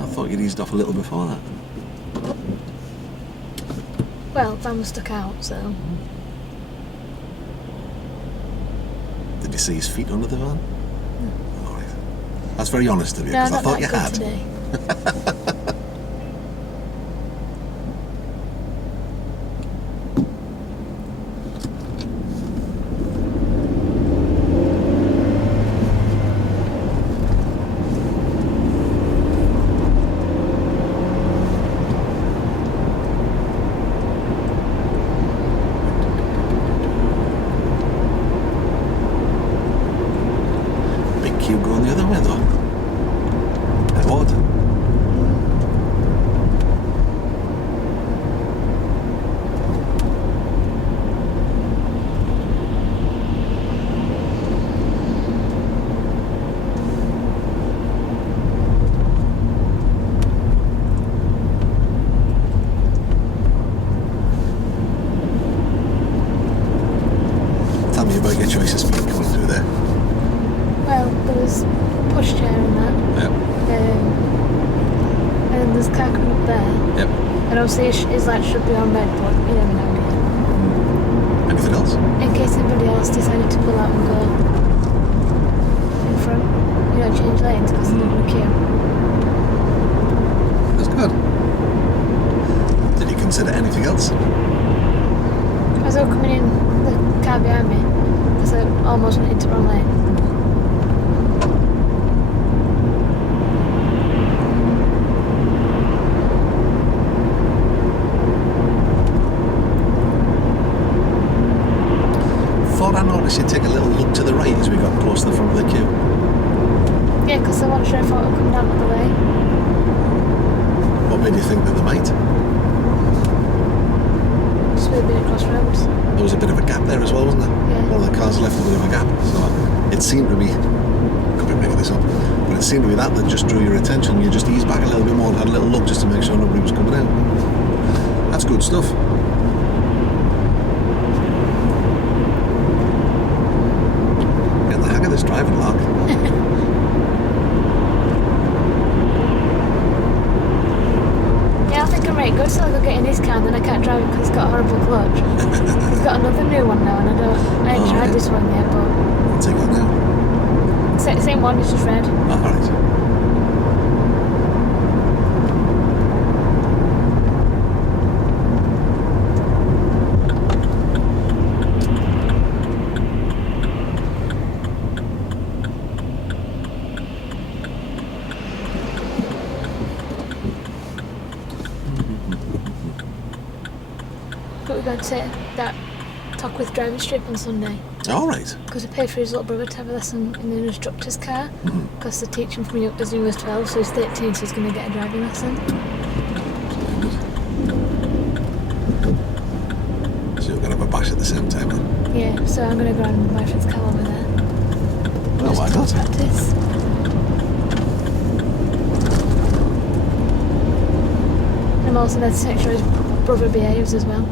I thought you'd eased off a little before that. Well, van was stuck out, so. Did you see his feet under the van? All right. That's very honest of you, No, because I not thought that you good had. today. Big queue going the other way though. How odd. Tell me about your choice of speed coming through there. Well, there was pushchair and that. Yep. And then there's a car coming up there. Yep. And obviously his light should be on red, but you never know, do you? Anything else? In case anybody else decided to pull out and go in front. You know, change lanes because they're not in a queue. That's good. Did you consider anything else? As I was coming in the car behind me, because I almost went into the wrong lane. Thought I noticed you take a little look to the right as we got close to the front of the queue. Yeah, because I wasn't sure if I would come down the other way. What made you think that they might? Just with a bit of crossroads. There was a bit of a gap there as well, wasn't there? Yeah. One of the cars left a bit of a gap. So it seemed to be, could be making this up, but it seemed to be that just drew your attention. You just eased back a little bit more and had a little look just to make sure nobody was coming out. That's good stuff. Getting the hang of this driving, Lark. Yeah, I think I'm right good, so I'll go get in this car and then I can't drive it because it's got a horrible clutch. He's got another new one now and I ain't tried this one yet, but... What's he got now? Same one, it's just red. Alright. But we're going to that talk with driving strip on Sunday. Alright. Because I paid for his little brother to have a lesson in an instructor's car. Because they're teaching from as young as 12, so he's 13, so he's going to get a driving lesson. So you're going to have a bash at the same time then? Yeah, so I'm going to go and my friend's car over there. Well, why not? Practice. And I'm also there to make sure his brother behaves as well.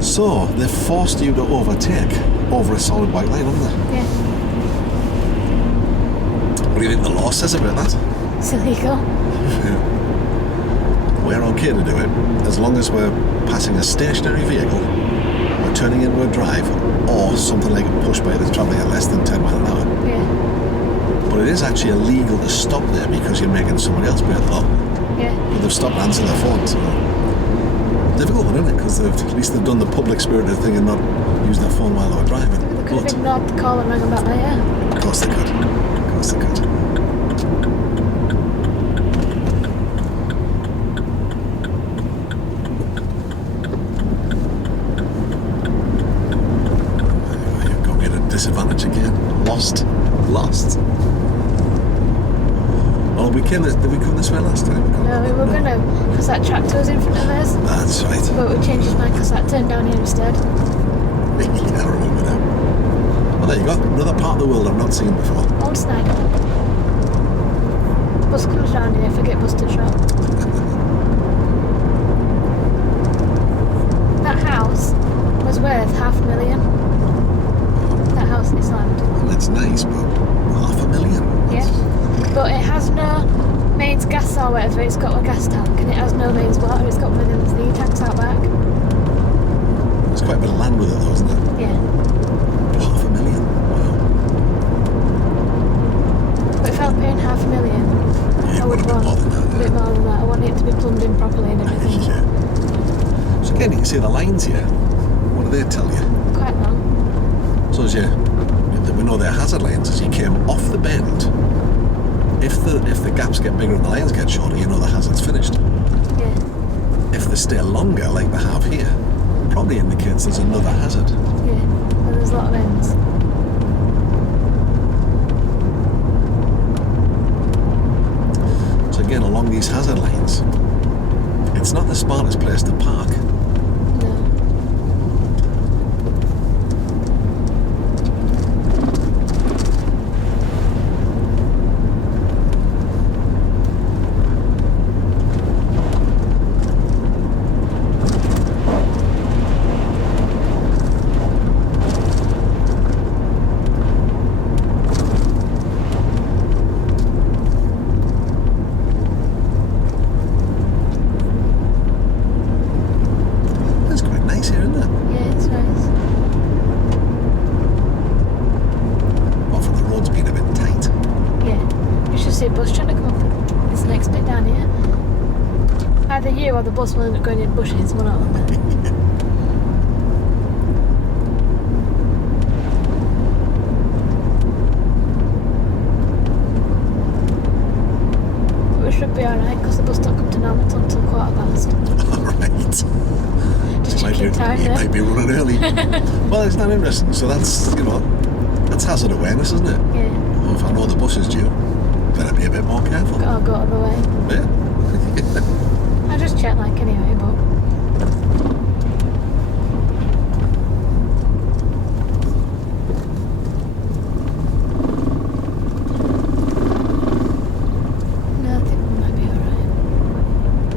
So, they've forced you to overtake over a solid white line, haven't they? Yeah, What do you think the law says about that? it's illegal. We're okay to do it, as long as we're passing a stationary vehicle, we're turning into a drive, or something like a push bike that's travelling at less than 10 miles an hour. Yeah, But it is actually illegal to stop there because you're making somebody else break the law. yeah. But they've stopped and answered their phone, so... Difficult, isn't it? Because at least they've done the public spirited thing and not used their phone while they were driving. They could have ignored the call and rang him back later. Of course they could. Of course they could. You've got me at a disadvantage again. Lost. Well, did we come this way last time? No, we were going to, because that tractor was in front of us. That's right. But we changed his mind because that turned down here instead. Yeah, I remember now. Well, there you go. Another part of the world I've not seen before. Old snag. Bus comes round here, forget bus to shop. That house was worth $500,000. That house in Island. Well, it's nice, but $500,000. Yeah. But it has no mains gas or whatever, it's got a gas tank and it has no mains water, it's got one of them three tanks out back. There's quite a bit of land with it though, isn't it? Yeah. $500,000. Wow. But if I was paying $500,000, Yeah, I would it would have been want more than a that. bit more than that. I want it to be plumbed in properly and everything. Yeah. So again, you can see the lines here. What do they tell you? Quite long. So as we know they're hazard lanes, as you came off the bend, if the gaps get bigger and the lanes get shorter, you know the hazard's finished. Yeah. If they stay longer, like they have here, probably indicates there's another hazard. Yeah. And there's a lot of ends. So again, along these hazard lanes, it's not the smartest place to park. No. come up this next bit down here. Either you or the bus will end up going in bushes, one or the other. But we should be alright because the bus don't come to Normanton until 1:15. Alright. Just checking time He there. might be running early. Well, it's not interesting. So that's, that's hazard awareness, isn't it? Yeah. Well, if I know the bus is due, better be a bit more careful. I'll go other way. Yeah. I'll just check anyway, but... No, I think we might be alright.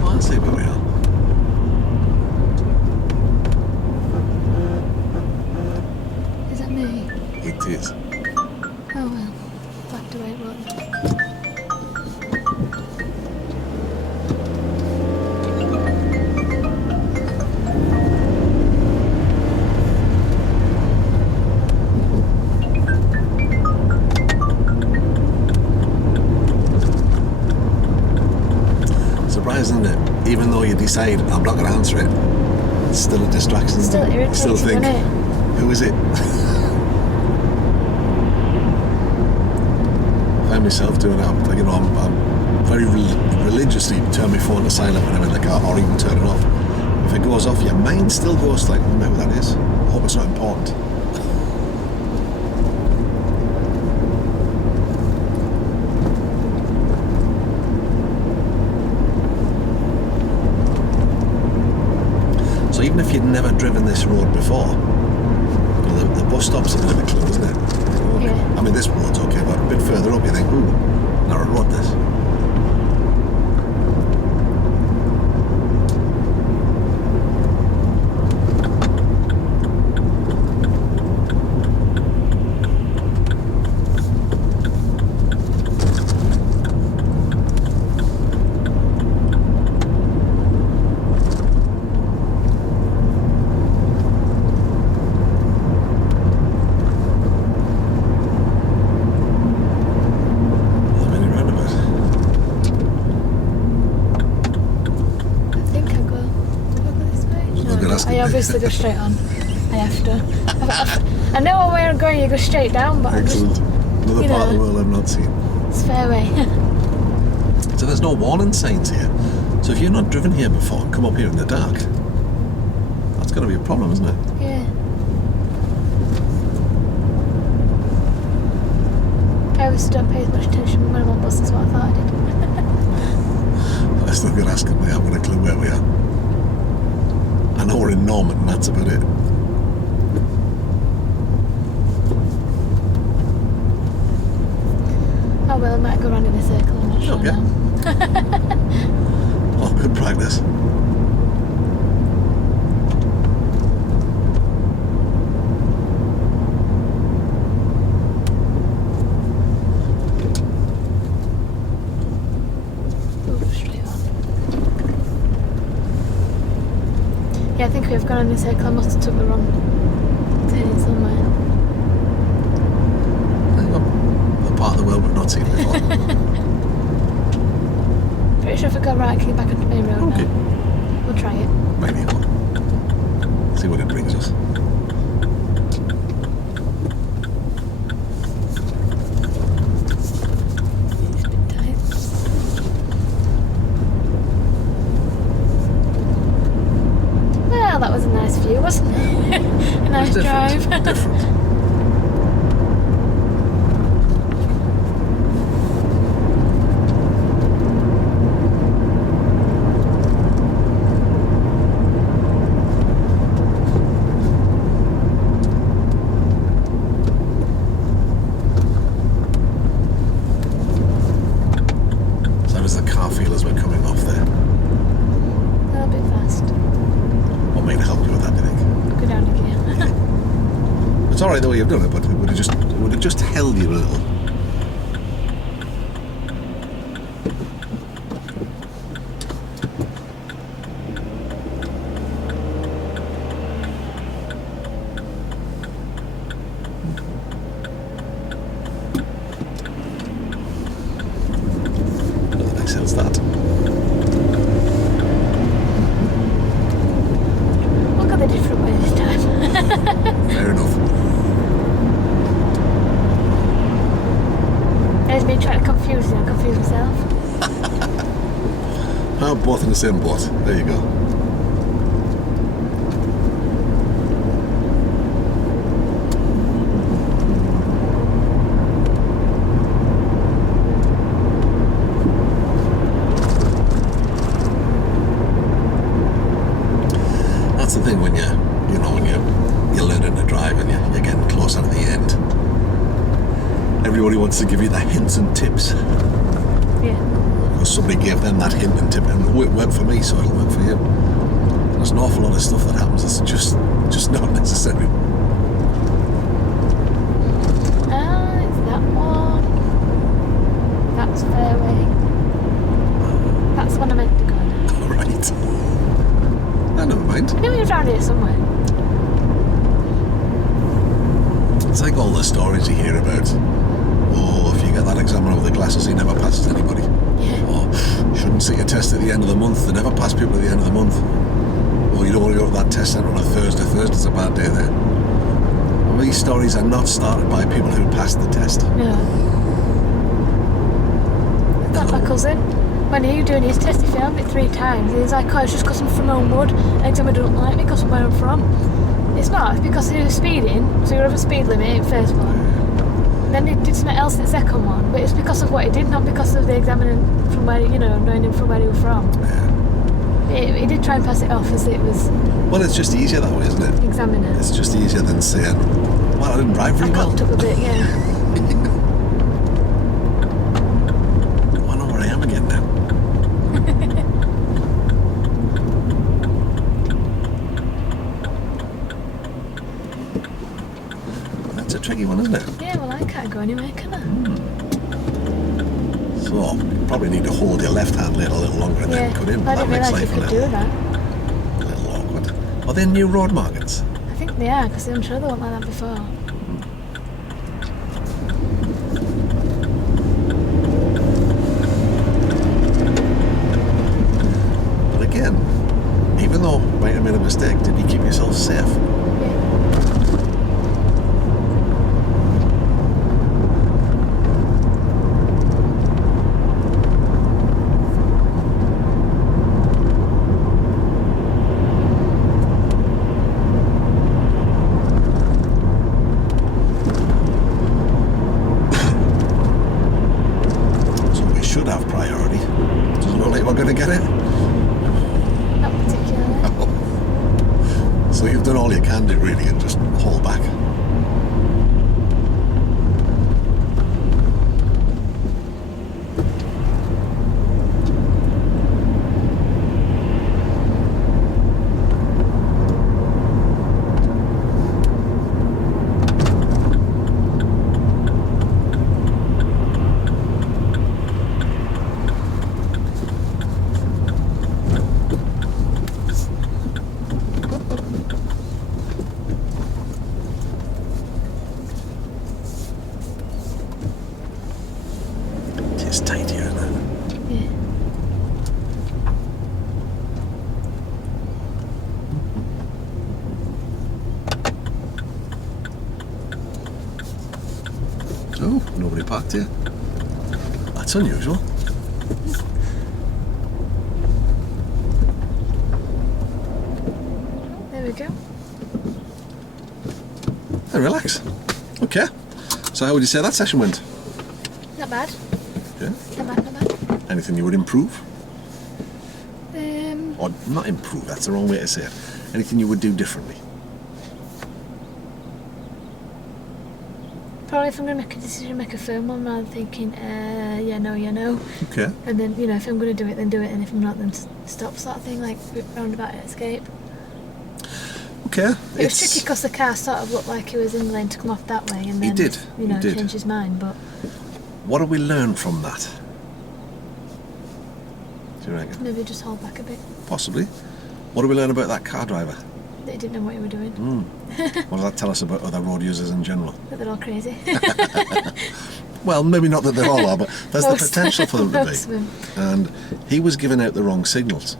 Well, let's see where we are. Is that me? It is. Oh well, we'll have to wait, won't we? Surprising, isn't it? Even though you decide I'm not going to answer it, it's still a distraction. Still irritating, Still think, isn't it? who is it? I find myself doing that. Like, I'm very religiously turn my phone to silent when I'm in the car, or even turn it off. If it goes off, your mind still goes like, I wonder who that is. I hope it's not important. So even if you'd never driven this road before, the bus stop's a bit of a clue, isn't it? Yeah. I mean, this road's okay, but a bit further up you think, ooh, narrow road this. How many roundabouts? I think I'll go this way. Well, good asking. I obviously go straight on. I have to. I know where I'm going, you go straight down, but Excellent. Another you part of the know. world I've not seen. it's fair way. So there's no warning signs here. So if you've not driven here before and come up here in the dark, that's going to be a problem, isn't it? Yeah. I always don't pay as much attention when I'm on bus as what I thought I did. I still got asking me, I've got a clue where we are. I know we're in Normanton, that's about it. Oh well, I might go round in a circle, I'm not sure Okay. now. Oh, good practice. Ooh, straight on. Yeah, I think we've gone in a circle. I must have took the wrong turn somewhere. A part of the world we've not seen before. Pretty sure if I go right, I can get back onto the main road Okay. now. We'll try it. Maybe it will. See what it brings us. It's a bit tight. Well, that was a nice view, wasn't it? A nice It's different. drive. Different. So how does the car feel as we're coming off there? A little bit fast. What may help you with that, do you think? Go down again. It's alright the way you've done it, but it would have just held you a little. That. Look at the different way this time. Fair enough. There's me trying to confuse you and confuse myself. I'm both in the same boat. There you go. That's the thing when you're learning to drive and you're getting closer to the end. Everybody wants to give you the hints and tips. Yeah. Because somebody gave them that hint and tip, and it worked for me, so it'll work for you. There's an awful lot of stuff that happens that's just not necessary. It's that one. That's fairway. That's the one I meant to go now. Alright. No, never mind. I knew he was around here somewhere. It's like all the stories you hear about. Oh, if you get that examiner with the glasses, he never passes anybody. Yeah. Or, shouldn't sit your test at the end of the month. They never pass people at the end of the month. Or you don't want to go to that test centre on a Thursday. Thursday's a bad day there. Well, these stories are not started by people who passed the test. No. That's my cousin. When he was doing his test, he failed it 3 times. He's like, oh, it's just because I'm from Homewood. The examiner don't like me because of where I'm from. It's not. It's because he was speeding, so you're over speed limit in first one. Then he did something else in the second one, but it's because of what he did, not because of the examiner from where, knowing him from where he was from. Yeah. He did try and pass it off as it was. Well, it's just easier that way, isn't it? Examiner. It's just easier than saying, well, I didn't drive very I well. cocked up a bit, yeah. I know where I am again now. That's a tricky one, isn't it? Yeah, well, I can't go anywhere, can I? So, you probably need to hold your left hand lid a little longer and then cut in. I didn't realise you life could do that. a little awkward. Are there new road markings? I think they are, because I'm sure they weren't like that before. But again, even though you might have made a mistake, did you keep yourself safe? Yeah. Have priority. Doesn't look like we're going to get it. Not particularly. So you've done all you can do really and just hold back. It's tight here, isn't it? Yeah. Oh, nobody parked here. That's unusual. There we go. Hey, relax. Okay. So how would you say that session went? Not bad. Yeah. Not bad, not bad. Anything you would improve? Um, Or not improve, that's the wrong way to say it. Anything you would do differently? Probably if I'm going to make a decision, make a firm one rather than thinking, yeah, no. Okay. And then, if I'm going to do it, then do it. And if I'm not, then stop sort of thing, like roundabout escape. Okay. okay. It was tricky because the car sort of looked like he was in the lane to come off that way, and then He did. changed his mind. But what did we learn from that? Do you reckon? maybe just hold back a bit. Possibly. What did we learn about that car driver? That he didn't know what he was doing. What does that tell us about other road users in general? That they're all crazy. Well, maybe not that they all are, but there's the potential for them to Most of be. them. And he was giving out the wrong signals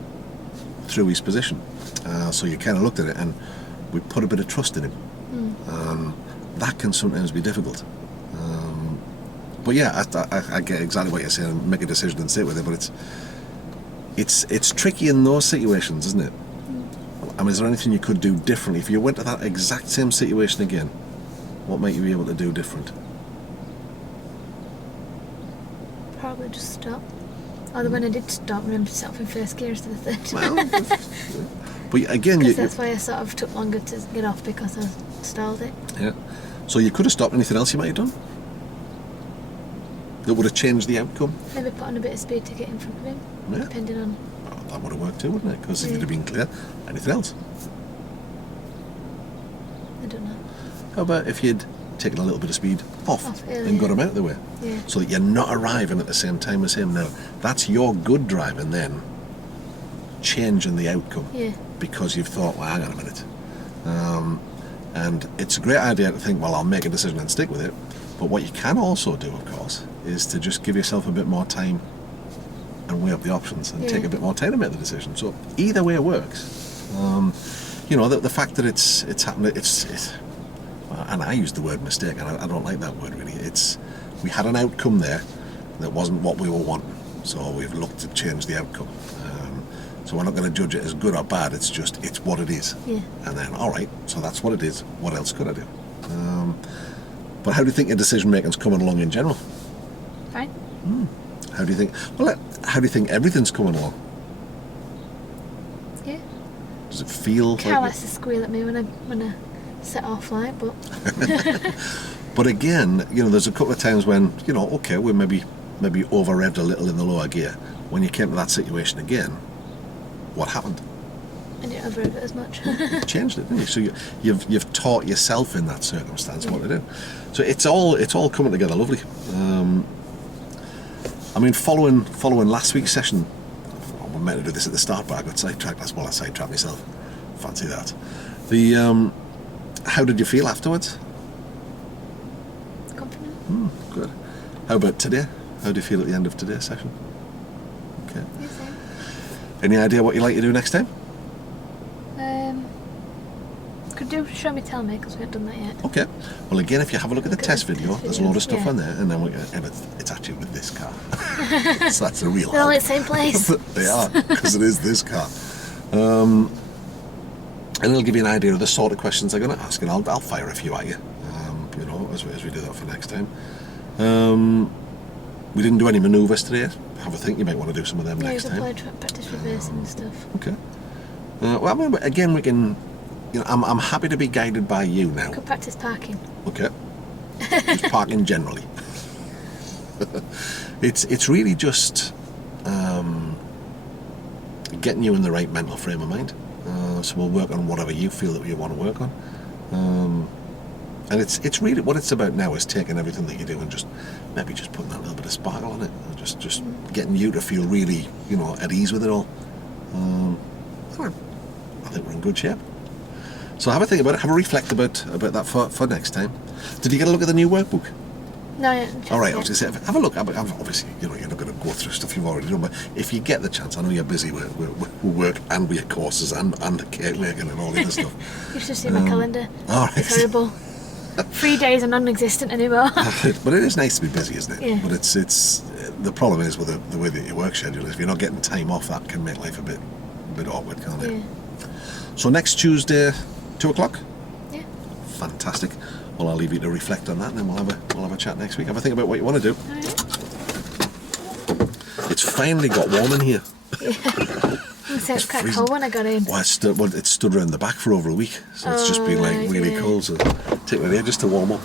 through his position. So you kind of looked at it and we put a bit of trust in him. That can sometimes be difficult. But yeah, I get exactly what you're saying. Make a decision and stay with it. But it's tricky in those situations, isn't it? I mean, is there anything you could do differently if you went to that exact same situation again? What might you be able to do different? Probably just stop. Although when I did stop, I remember myself in first gear instead of third. Well, but again, Because that's why I sort of took longer to get off, because I stalled it. yeah. So you could have stopped. Anything else you might have done that would have changed the outcome? Maybe put on a bit of speed to get in front of him, Yeah. depending on... Well, that would have worked too, wouldn't it? Because if Yeah. you'd have been clear, anything else? I don't know. How about if you'd taken a little bit of speed off earlier. and got him out of the way? Yeah. So that you're not arriving at the same time as him. Now, that's your good driving then, changing the outcome. Yeah. Because you've thought, well, hang on a minute. And it's a great idea to think, well, I'll make a decision and stick with it. But what you can also do, of course, is to just give yourself a bit more time and weigh up the options and take a bit more time to make the decision. So either way works. The fact that it's happened, it's and I use the word mistake, and I don't like that word really. We had an outcome there that wasn't what we were wanting, so we've looked to change the outcome. So we're not going to judge it as good or bad. It's what it is. Yeah. And then, all right, so that's what it is. What else could I do? But how do you think your decision making's coming along in general? Fine. How do you think? Well, how do you think everything's coming along? Yeah. Does it feel Car like? likes to squeal at me when I set off light, but But again, there's a couple of times when okay, we maybe over revved a little in the lower gear. When you came to that situation again, what happened? I didn't override it as much. You changed it, didn't you? So you've taught yourself in that circumstance what to do. So it's all coming together lovely. I mean, following last week's session, we meant to do this at the start, but I got sidetracked. That's why I sidetracked myself. Fancy that. How did you feel afterwards? Confident. Good. How about today? How do you feel at the end of today's session? Okay. Yes, same. Any idea what you'd like to do next time? Could do show me, tell me, because we haven't done that yet. Okay. Well, again, if you have a look at the test video, there's a load of stuff yeah. on there, and then it's actually with this car. So that's a real They're all help. at the same place. They are, because it is this car. And it'll give you an idea of the sort of questions they're going to ask, and I'll fire a few at you, as we do that for next time. We didn't do any manoeuvres today. Have a think, you might want to do some of them next time. Yeah, practice reversing and stuff. Okay. Well, I mean, again, we can... I'm happy to be guided by you now. Could practice parking. Okay. Just parking generally. It's really just getting you in the right mental frame of mind. So we'll work on whatever you feel that you want to work on. And it's really what it's about now is taking everything that you do and just putting that little bit of sparkle on it. And just getting you to feel really, at ease with it all. I think we're in good shape. So have a think about it. Have a reflect about that for next time. Did you get a look at the new workbook? No, yeah. All right, I was going to say, have a look. Obviously, you're not going to go through stuff you've already done, but if you get the chance, I know you're busy with work and with your courses and the cake making and all the other stuff. You should see my calendar. All right. It's horrible. 3 days are non-existent anymore. But it is nice to be busy, isn't it? Yeah. But it's the problem is with the way that your work schedule is. If you're not getting time off, that can make life a bit awkward, can't it? Yeah. So next Tuesday, 2:00. Yeah. Fantastic. Well, I'll leave you to reflect on that, and then we'll have a chat next week. Have a think about what you want to do. All right. It's finally got warm in here. It's quite cold when I got in. Well, it stood around the back for over a week, so it's just been like right, really yeah. cold. So take it here just to warm up.